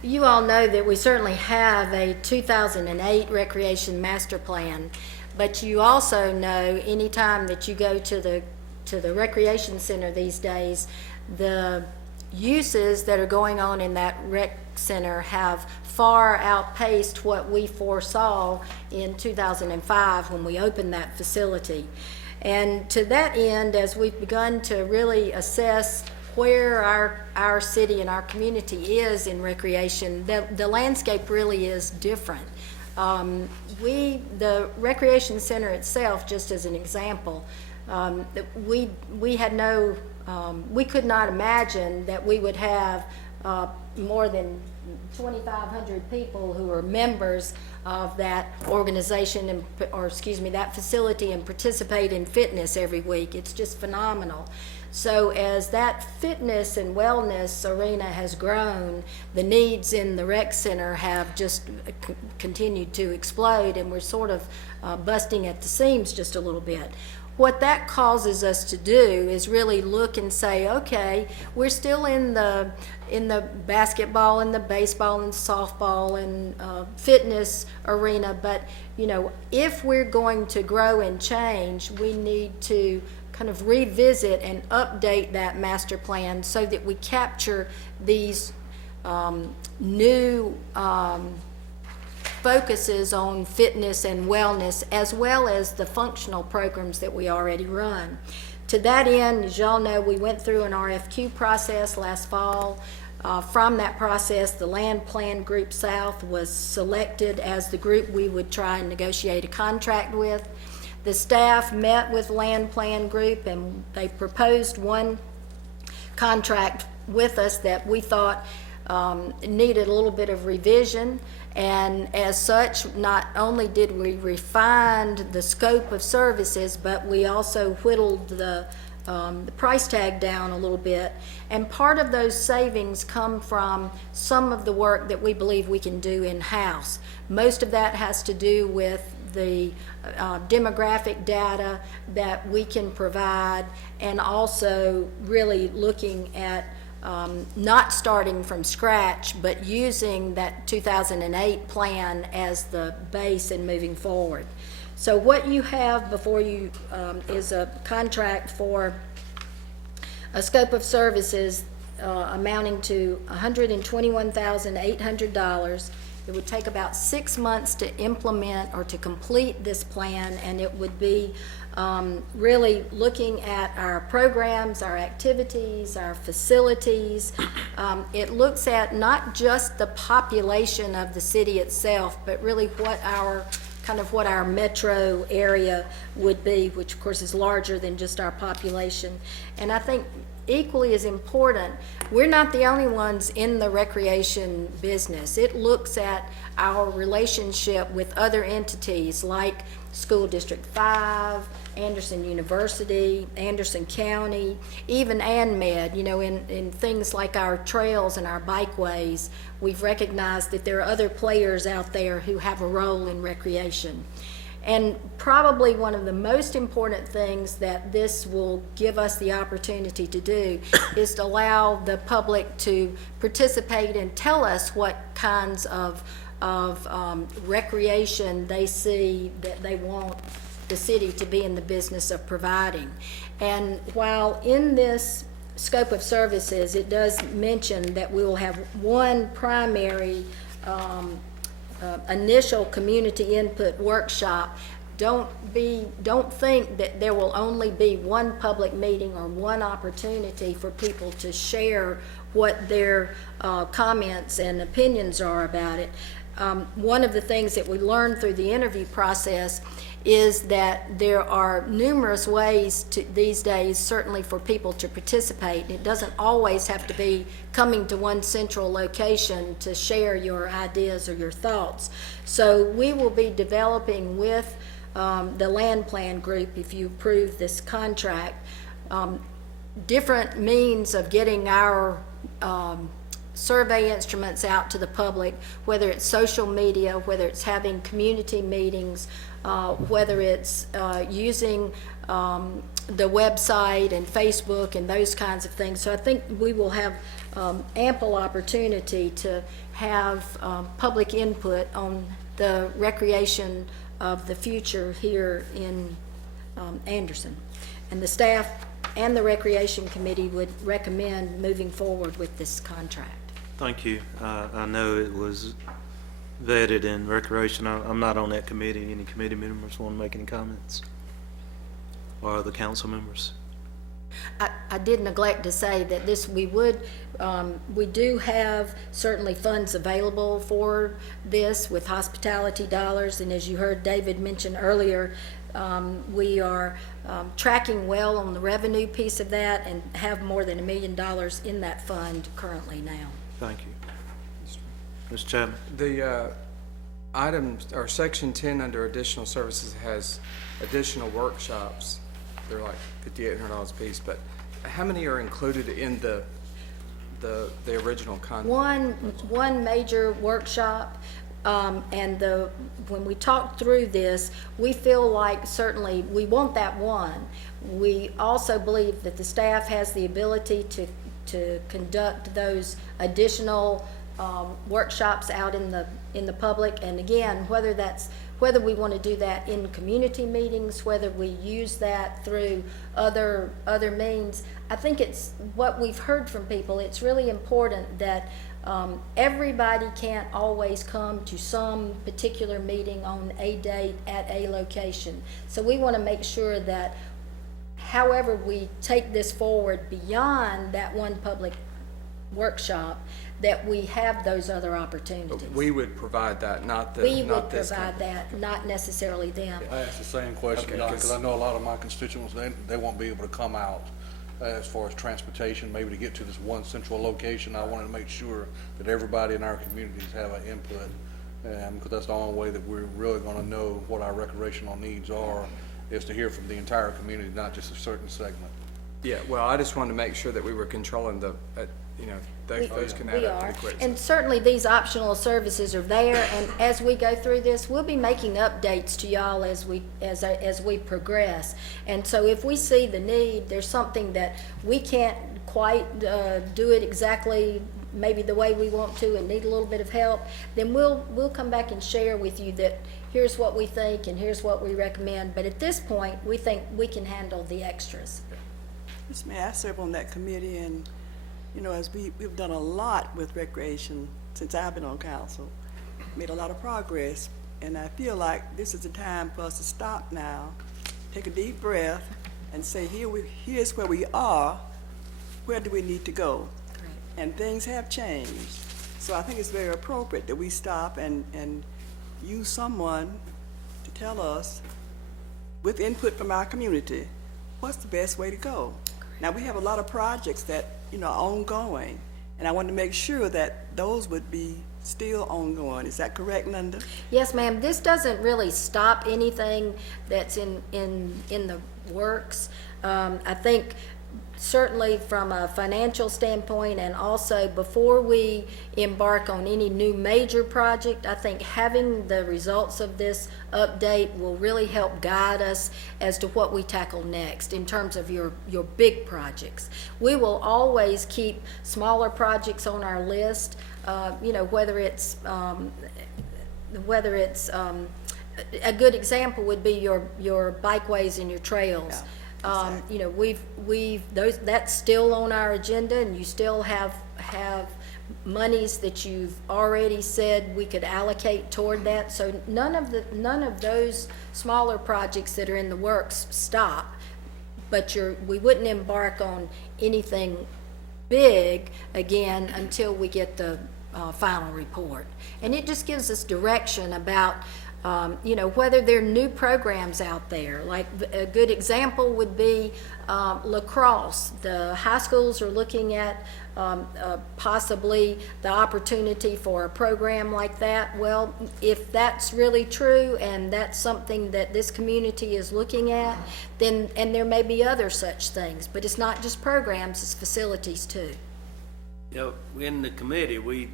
You all know that we certainly have a 2008 Recreation Master Plan, but you also know anytime that you go to the Recreation Center these days, the uses that are going on in that rec center have far outpaced what we foresaw in 2005 when we opened that facility. And to that end, as we've begun to really assess where our city and our community is in recreation, the landscape really is different. The recreation center itself, just as an example, we had no, we could not imagine that we would have more than 2,500 people who are members of that organization that facility and participate in fitness every week. It's just phenomenal. So as that fitness and wellness arena has grown, the needs in the rec center have just continued to explode, and we're sort of busting at the seams just a little bit. What that causes us to do is really look and say, okay, we're still in the basketball and the baseball and softball and fitness arena, but you know, if we're going to grow and change, we need to kind of revisit and update that master plan so that we capture these new focuses on fitness and wellness, as well as the functional programs that we already run. To that end, as y'all know, we went through an RFQ process last fall. From that process, the Land Plan Group South was selected as the group we would try and negotiate a contract with. The staff met with Land Plan Group, and they proposed one contract with us that we thought needed a little bit of revision. And as such, not only did we refine the scope of services, but we also whittled the price tag down a little bit. And part of those savings come from some of the work that we believe we can do in-house. Most of that has to do with the demographic data that we can provide, and also really looking at not starting from scratch, but using that 2008 plan as the base and moving forward. So what you have before you is a contract for a scope of services amounting to $121,800. It would take about 6 months to implement or to complete this plan, and it would be really looking at our programs, our activities, our facilities. It looks at not just the population of the city itself, but really what our kind of what our metro area would be, which of course is larger than just our population. And I think equally as important, we're not the only ones in the recreation business. It looks at our relationship with other entities like School District 5, Anderson University, Anderson County, even ANMED, you know, in things like our trails and our bikeways. We've recognized that there are other players out there who have a role in recreation. And probably one of the most important things that this will give us the opportunity to do is to allow the public to participate and tell us what kinds of recreation they see that they want the city to be in the business of providing. And while in this scope of services, it does mention that we will have one primary initial community input workshop. Don't think that there will only be one public meeting or one opportunity for people to share what their comments and opinions are about it. One of the things that we learned through the interview process is that there are numerous ways these days, certainly for people to participate. It doesn't always have to be coming to one central location to share your ideas or your thoughts. So we will be developing with the land plan group, if you approve this contract, different means of getting our survey instruments out to the public, whether it's social media, whether it's having community meetings, whether it's using the website and Facebook and those kinds of things. So I think we will have ample opportunity to have public input on the recreation of the future here in Anderson. And the staff and the Recreation Committee would recommend moving forward with this contract. Thank you. I know it was vetted in Recreation. I'm not on that committee. Any committee members want to make any comments? Or other council members? I did neglect to say that we do have certainly funds available for this with hospitality dollars, and as you heard David mention earlier, we are tracking well on the revenue piece of that and have more than $1 million in that fund currently now. Thank you. Mr. Chapman? The items, or section 10 under additional services has additional workshops. They're like $5,800 a piece, but how many are included in the original contract? One major workshop, and when we talked through this, we feel like certainly we want that one. We also believe that the staff has the ability to conduct those additional workshops out in the public, and again, whether we want to do that in community meetings, whether we use that through other means. I think it's what we've heard from people. It's really important that everybody can't always come to some particular meeting on a date at a location. So we want to make sure that however we take this forward beyond that one public workshop, that we have those other opportunities. We would provide that, not this We would company. provide that, not necessarily them. I asked the same question, Okay, Don, because I know a lot of my constituents, they won't be able to come out as far as transportation, maybe to get to this one central location. I wanted to make sure that everybody in our communities have an input, because that's the only way that we're really going to know what our recreational needs are, is to hear from the entire community, not just a certain segment. Yeah, well, I just wanted to make sure that we were controlling those can add We up are, pretty quick. and certainly these optional services are there, and as we go through this, we'll be making updates to y'all as we progress. And so if we see the need, there's something that we can't quite do it exactly maybe the way we want to and need a little bit of help, then we'll come back and share with you that here's what we think and here's what we recommend. But at this point, we think we can handle the extras. Ms. Mayor, I serve on that committee, and as we've done a lot with recreation since I've been on council, made a lot of progress, and I feel like this is the time for us to stop now, take a deep breath, and say, here's where we are, where do we need to go? Correct. And things have changed. So I think it's very appropriate that we stop and use someone tell us, with input from our community, what's the best way to go. Now, we have a lot of projects that, are ongoing, and I want to make sure that those would be still ongoing. Is that correct, Linda? Yes, ma'am. This doesn't really stop anything that's in the works. I think certainly from a financial standpoint, and also before we embark on any new major project, I think having the results of this update will really help guide us as to what we tackle next in terms of your big projects. We will always keep smaller projects on our list, whether it's a good example would be your bikeways and your trails. That's still on our agenda, and you still have monies that you've already said we could allocate toward that. So none of those smaller projects that are in the works stop, but we wouldn't embark on anything big again until we get the final report. And it just gives us direction about whether there are new programs out there. Like a good example would be lacrosse. The high schools are looking at possibly the opportunity for a program like that. Well, if that's really true and that's something that this community is looking at, then, and there may be other such things, but it's not just programs, it's facilities too. In the committee,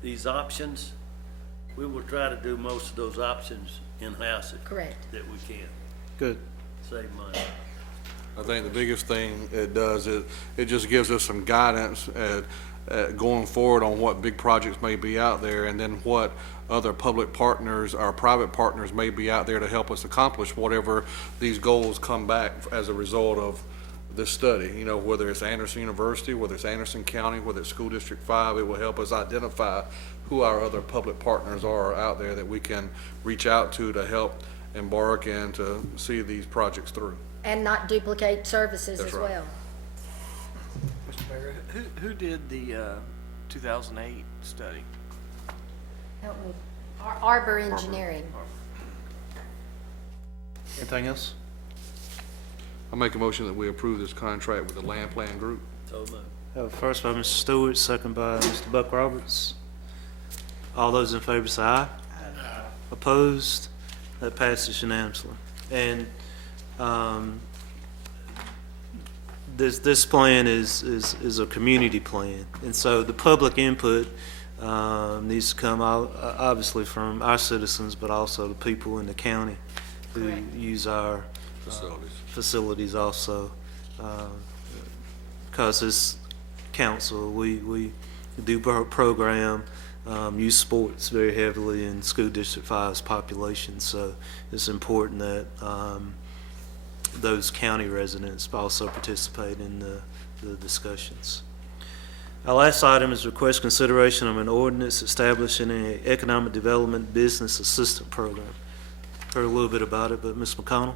these options, we will try to do most of those options in-house. Correct. That we can. Good. Save money. I think the biggest thing it does is it just gives us some guidance going forward on what big projects may be out there, and then what other public partners or private partners may be out there to help us accomplish whatever these goals come back as a result of this study. Whether it's Anderson University, whether it's Anderson County, whether it's School District 5, it will help us identify who our other public partners are out there that we can reach out to help embark and to see these projects through. And not duplicate services That's as right. well. Mr. Mayor, who did the 2008 study? Arbor Engineering. Anything else? I make a motion that we approve this contract with the Land Plan Group. So moved. Have a first by Mr. Stewart, second by Mr. Buck Roberts. All those in favor say aye. Aye. Opposed? That passes unanimously. And this plan is a community plan, and so the public input needs to come out obviously from our citizens, but also the people in the county who use our facilities also. Because this council, we do program youth sports very heavily in School District 5's population, so it's important that those county residents also participate in the discussions. Our last item is request consideration of an ordinance establishing an economic development business assistant program. Heard a little bit about it, but Ms. McConnell?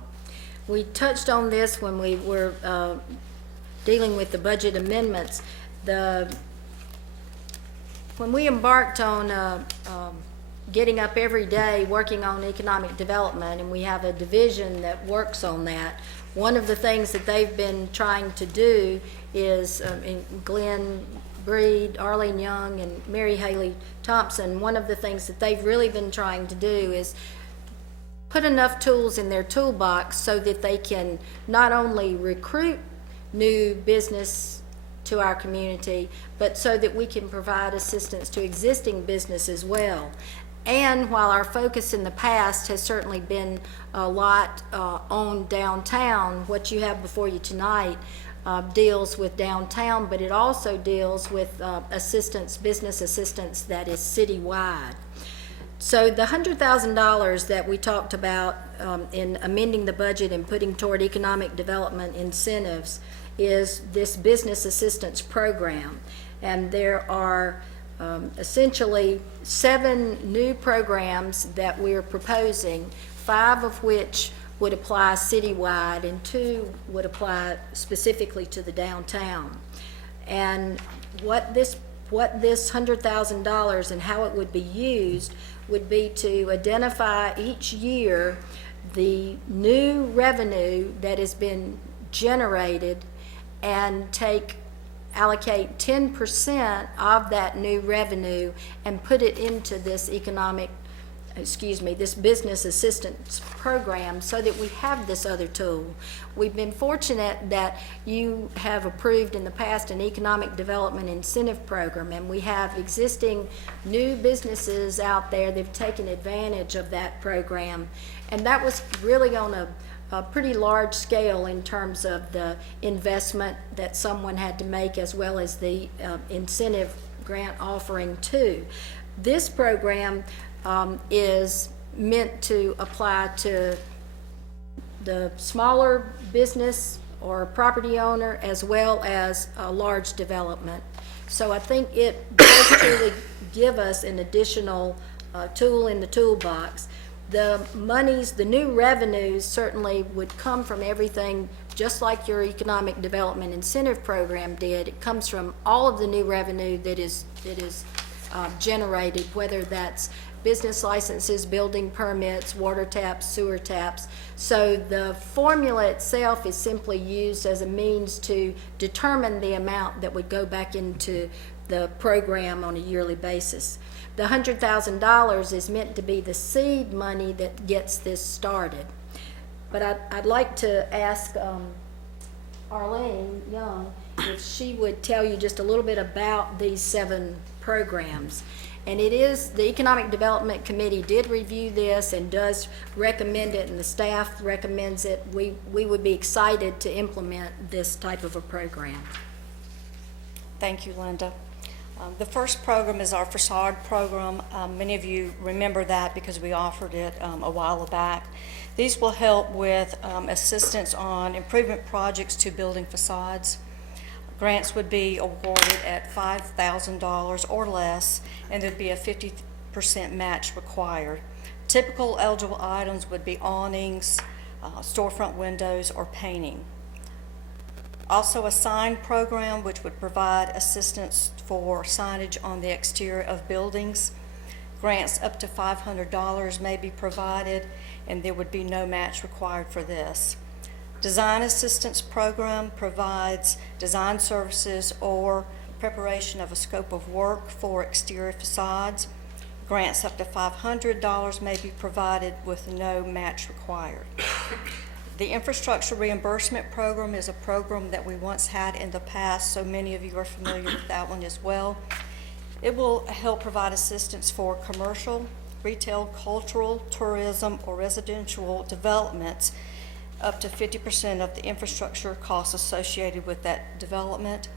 We touched on this when we were dealing with the budget amendments. When we embarked on getting up every day working on economic development, and we have a division that works on that, one of the things that they've been trying to do is, Glenn Breed, Arlene Young, and Mary Haley Thompson, one of the things that they've really been trying to do is put enough tools in their toolbox so that they can not only recruit new business to our community, but so that we can provide assistance to existing business as well. And while our focus in the past has certainly been a lot on downtown, what you have before you tonight deals with downtown, but it also deals with assistance, business assistance that is citywide. So the $100,000 that we talked about in amending the budget and putting toward economic development incentives is this business assistance program. And there are essentially 7 new programs that we're proposing, 5 of which would apply citywide and 2 would apply specifically to the downtown. And what this $100,000 and how it would be used would be to identify each year the new revenue that has been generated and allocate 10% of that new revenue and put it into this this business assistance program so that we have this other tool. We've been fortunate that you have approved in the past an economic development incentive program, and we have existing new businesses out there that have taken advantage of that program. And that was really on a pretty large scale in terms of the investment that someone had to make, as well as the incentive grant offering too. This program is meant to apply to the smaller business or property owner as well as a large development. So I think it does truly give us an additional tool in the toolbox. The monies, the new revenues certainly would come from everything, just like your economic development incentive program did. It comes from all of the new revenue that is generated, whether that's business licenses, building permits, water taps, sewer taps. So the formula itself is simply used as a means to determine the amount that would go back into the program on a yearly basis. The $100,000 is meant to be the seed money that gets this started. But I'd like to ask Arlene Young if she would tell you just a little bit about these 7 programs. And it is, the Economic Development Committee did review this and does recommend it, and the staff recommends it. We would be excited to implement this type of a program. Thank you, Linda. The first program is our facade program. Many of you remember that because we offered it a while back. These will help with assistance on improvement projects to building facades. Grants would be awarded at $5,000 or less, and there'd be a 50% match required. Typical eligible items would be awnings, storefront windows, or painting. Also a sign program, which would provide assistance for signage on the exterior of buildings. Grants up to $500 may be provided, and there would be no match required for this. Design Assistance Program provides design services or preparation of a scope of work for exterior facades. Grants up to $500 may be provided with no match required. The Infrastructure Reimbursement Program is a program that we once had in the past, so many of you are familiar with that one as well. It will help provide assistance for commercial, retail, cultural, tourism, or residential developments up to 50% of the infrastructure costs associated with that development.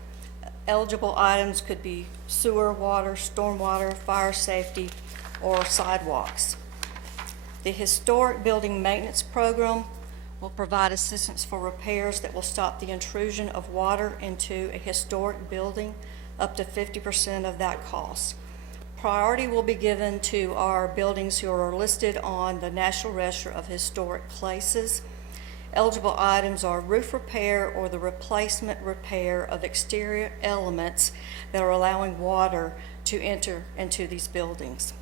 Eligible items could be sewer, water, stormwater, fire safety, or sidewalks. The Historic Building Maintenance Program will provide assistance for repairs that will stop the intrusion of water into a historic building, up to 50% of that cost. Priority will be given to our buildings who are listed on the National Register of Historic Places. Eligible items are roof repair or the replacement repair of exterior elements that are allowing water to enter into these buildings.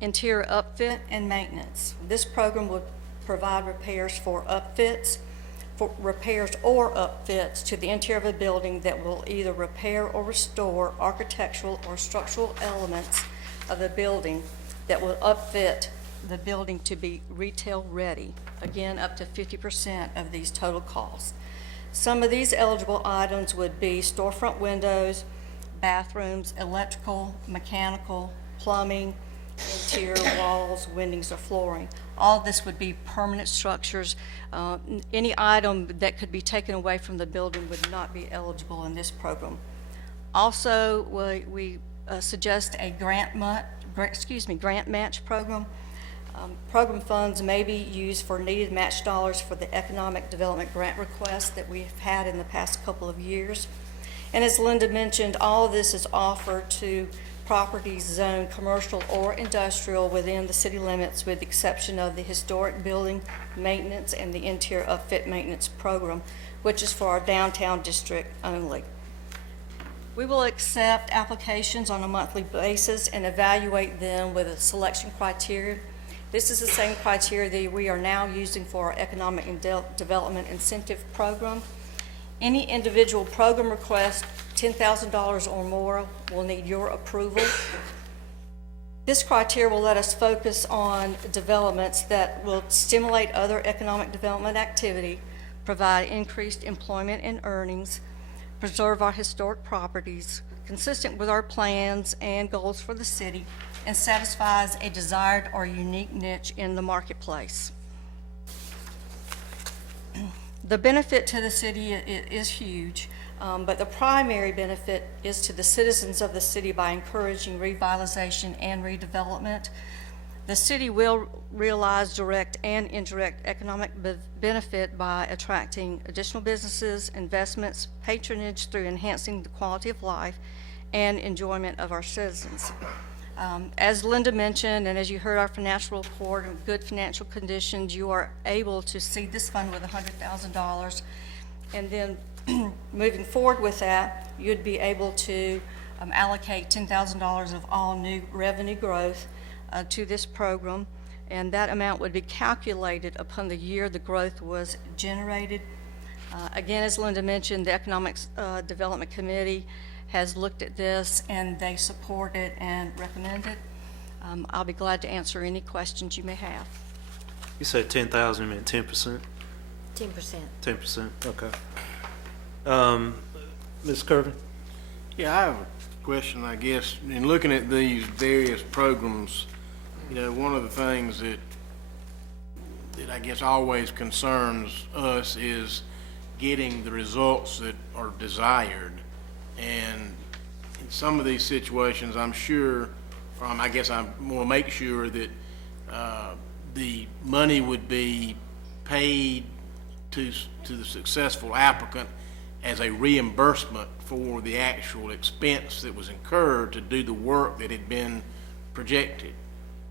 Interior upfit and maintenance. This program would provide repairs or upfits to the interior of a building that will either repair or restore architectural or structural elements of the building that will upfit the building to be retail ready. Again, up to 50% of these total costs. Some of these eligible items would be storefront windows, bathrooms, electrical, mechanical, plumbing, interior walls, windows, or flooring. All of this would be permanent structures. Any item that could be taken away from the building would not be eligible in this program. Also, we suggest a grant match program. Program funds may be used for needed match dollars for the economic development grant requests that we've had in the past couple of years. And as Linda mentioned, all of this is offered to properties zoned commercial or industrial within the city limits, with the exception of the historic building maintenance and the interior upfit maintenance program, which is for our downtown district only. We will accept applications on a monthly basis and evaluate them with a selection criteria. This is the same criteria that we are now using for our Economic and Development Incentive Program. Any individual program request, $10,000 or more, will need your approval. This criteria will let us focus on developments that will stimulate other economic development activity, provide increased employment and earnings, preserve our historic properties, consistent with our plans and goals for the city, and satisfies a desired or unique niche in the marketplace. The benefit to the city is huge, but the primary benefit is to the citizens of the city by encouraging revitalization and redevelopment. The city will realize direct and indirect economic benefit by attracting additional businesses, investments, patronage through enhancing the quality of life and enjoyment of our citizens. As Linda mentioned, and as you heard our financial report, in good financial conditions, you are able to seed this fund with $100,000. And then moving forward with that, you'd be able to allocate $10,000 of all new revenue growth to this program. And that amount would be calculated upon the year the growth was generated. Again, as Linda mentioned, the Economic Development Committee has looked at this, and they support it and recommend it. I'll be glad to answer any questions you may have. You said 10,000, you meant 10%? 10%. 10%, okay. Ms. Kirven? Yeah, I have a question, I guess. In looking at these various programs, you know, one of the things that I guess always concerns us is getting the results that are desired. And in some of these situations, I'm sure, I guess I want to make sure that the money would be paid to the successful applicant as a reimbursement for the actual expense that was incurred to do the work that had been projected.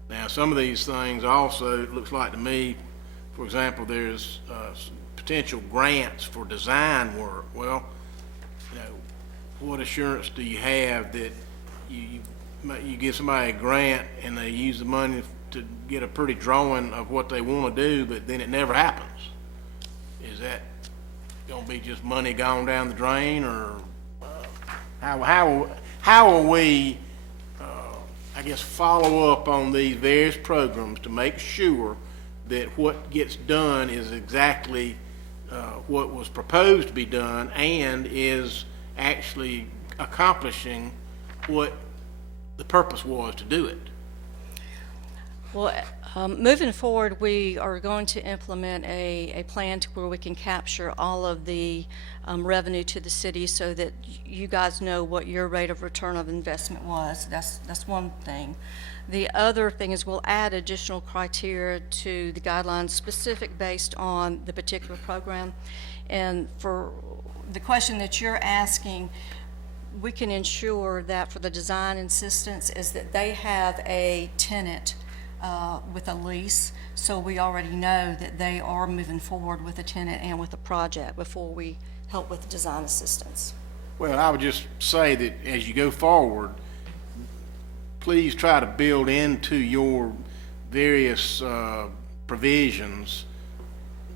Now, some of these things also, it looks like to me, for example, there's potential grants for design work. Well, you know, what assurance do you have that you give somebody a grant and they use the money to get a pretty drawing of what they want to do, but then it never happens? Is that going to be just money gone down the drain, or how will we, I guess, follow up on these various programs to make sure that what gets done is exactly what was proposed to be done and is actually accomplishing what the purpose was to do it? Well, moving forward, we are going to implement a plan to where we can capture all of the revenue to the city so that you guys know what your rate of return of investment was. That's one thing. The other thing is we'll add additional criteria to the guidelines specific based on the particular program. And for the question that you're asking, we can ensure that for the design assistance is that they have a tenant with a lease, so we already know that they are moving forward with a tenant and with a project before we help with design assistance. Well, I would just say that as you go forward, please try to build into your various provisions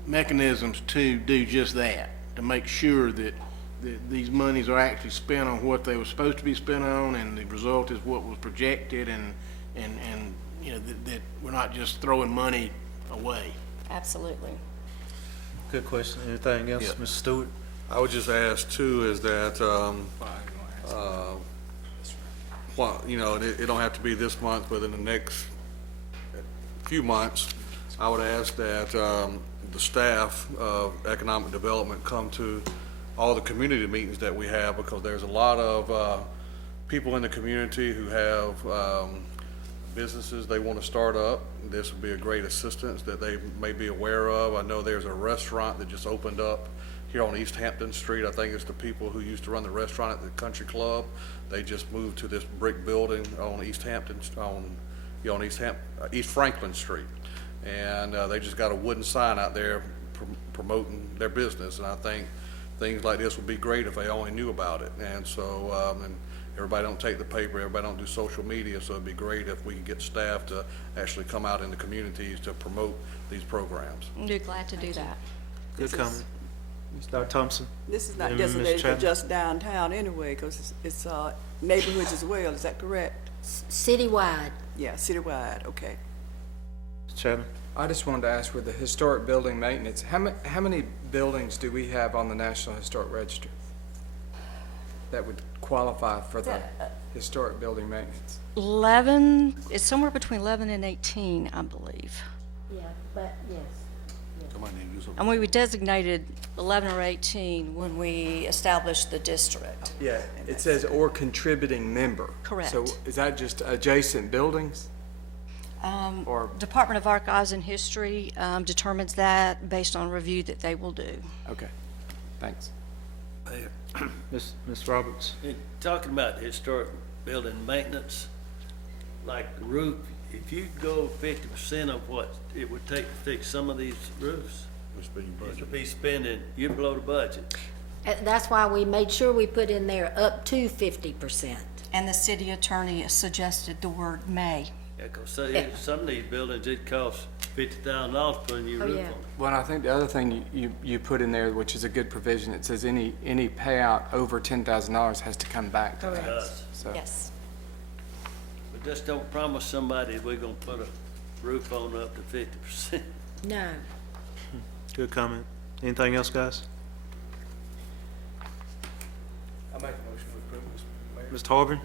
mechanisms to do just that, to make sure that these monies are actually spent on what they were supposed to be spent on, and the result is what was projected, and you know, that we're not just throwing money away. Absolutely. Good question. Anything else, Yeah. Mr. Stewart? I would just ask too is that, well, you know, it don't have to be this month, but in the next few months, I would ask that the staff of economic development come to all the community meetings that we have, because there's a lot of people in the community who have businesses they want to start up. This would be a great assistance that they may be aware of. I know there's a restaurant that just opened up here on East Hampton Street. I think it's the people who used to run the restaurant at the country club. They just moved to this brick building on East Hampton, on East Franklin Street, and they just got a wooden sign out there promoting their business. And I think things like this would be great if they only knew about it. And so, everybody don't take the paper, everybody don't do social media, so it'd be great if we could get staff to actually come out in the communities to promote these programs. We're glad to do that. Good comment. Dr. Thompson? This is not And Ms. designated for Chapman? just downtown anyway, because it's neighborhoods as well, is that correct? Citywide. Yeah, citywide, okay. Chapman? I just wanted to ask with the historic building maintenance, how many buildings do we have on the National Historic Register that would qualify for the historic building maintenance? 11, it's somewhere between 11 and 18, I believe. Yeah, but yes. Somebody need to do something. And we designated 11 or 18 when we established the district. Yeah, it says or contributing member. Correct. So is that just adjacent buildings? Or, Department of Archives and History determines that based on a review that they will do. okay, thanks. Ms. Roberts? Talking about historic building maintenance, like the roof, if you go 50% of what it would take to fix some of these roofs, you'd be spending, you'd blow the budget. That's why we made sure we put in there up to 50%. And the city attorney suggested the word may. Yeah, 'cause some of these buildings, it costs $50,000 putting your Oh, roof yeah. on. Well, and I think the other thing you put in there, which is a good provision, it says any payout over $10,000 has to come back to It us. does. So, Yes. But just don't promise somebody we're gonna put a roof on up to 50%. No. Good comment. Anything else, guys? I'll make a motion to approve this, Mr. Harvin,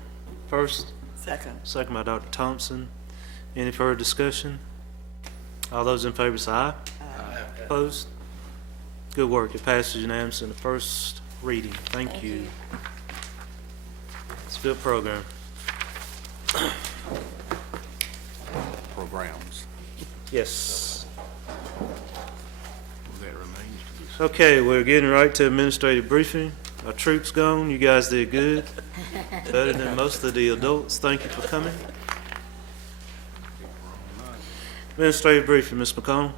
first. Second. Second by Dr. Thompson. Any further discussion? All those in favor say aye. Opposed? Good work. It passes unanimously in the first reading. Thank you. It's a good program. Programs. Yes. That remains to be. Okay, we're getting right to administrative briefing. Our troops gone. You guys did good. Better than most of the adults. Thank you for coming. Administrative briefing, Ms. McConnell.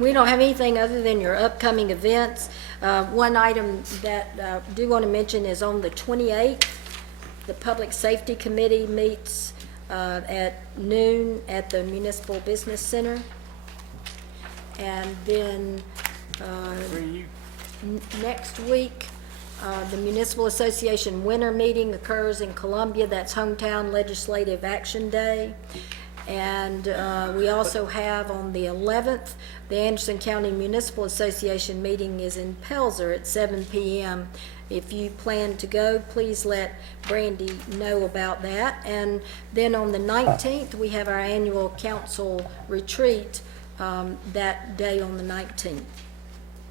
We don't have anything other than your upcoming events. One item that I do want to mention is on the 28th, the Public Safety Committee meets at noon at the Municipal Business Center. And then next week, the Municipal Association Winter Meeting occurs in Columbia. That's Hometown Legislative Action Day. And we also have on the 11th, the Anderson County Municipal Association meeting is in Pelzer at 7 p.m. If you plan to go, please let Brandy know about that. And then on the 19th, we have our annual council retreat that day on the 19th.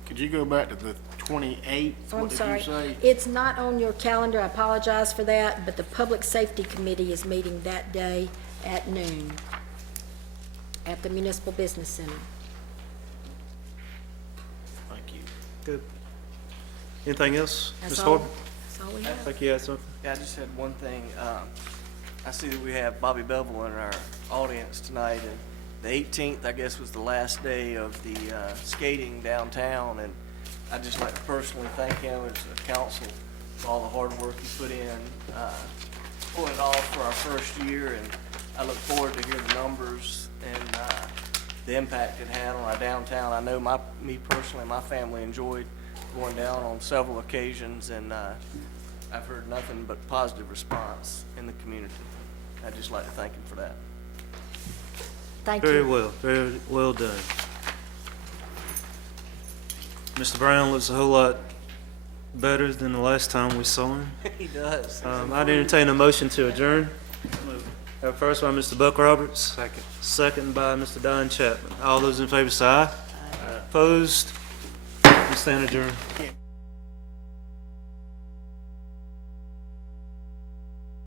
Could you go back to the 28th? Oh, I'm What did sorry. you say? It's not on your calendar. I apologize for that, but the Public Safety Committee is meeting that day at noon at the Municipal Business Center. Thank you. Good. Anything else? That's Ms. all. Harvin? That's all we have. I think you had something. Yeah, I just had one thing. I see that we have Bobby Bevel in our audience tonight, and the 18th, I guess, was the last day of the skating downtown, and I'd just like to personally thank him as a council for all the hard work he put in, pulling it off for our first year, and I look forward to hear the numbers and the impact it had on our downtown. I know me personally, my family enjoyed going down on several occasions, and I've heard nothing but positive response in the community. I'd just like to thank him for that. Thank Very you. well, very well done. Mr. Brown looks a whole lot better than the last time we saw him. He does. I'd entertain a motion to adjourn. First by Mr. Buck Roberts. Second. Second by Mr. Don Chapman. All those in favor say aye. Opposed? We stand adjourned.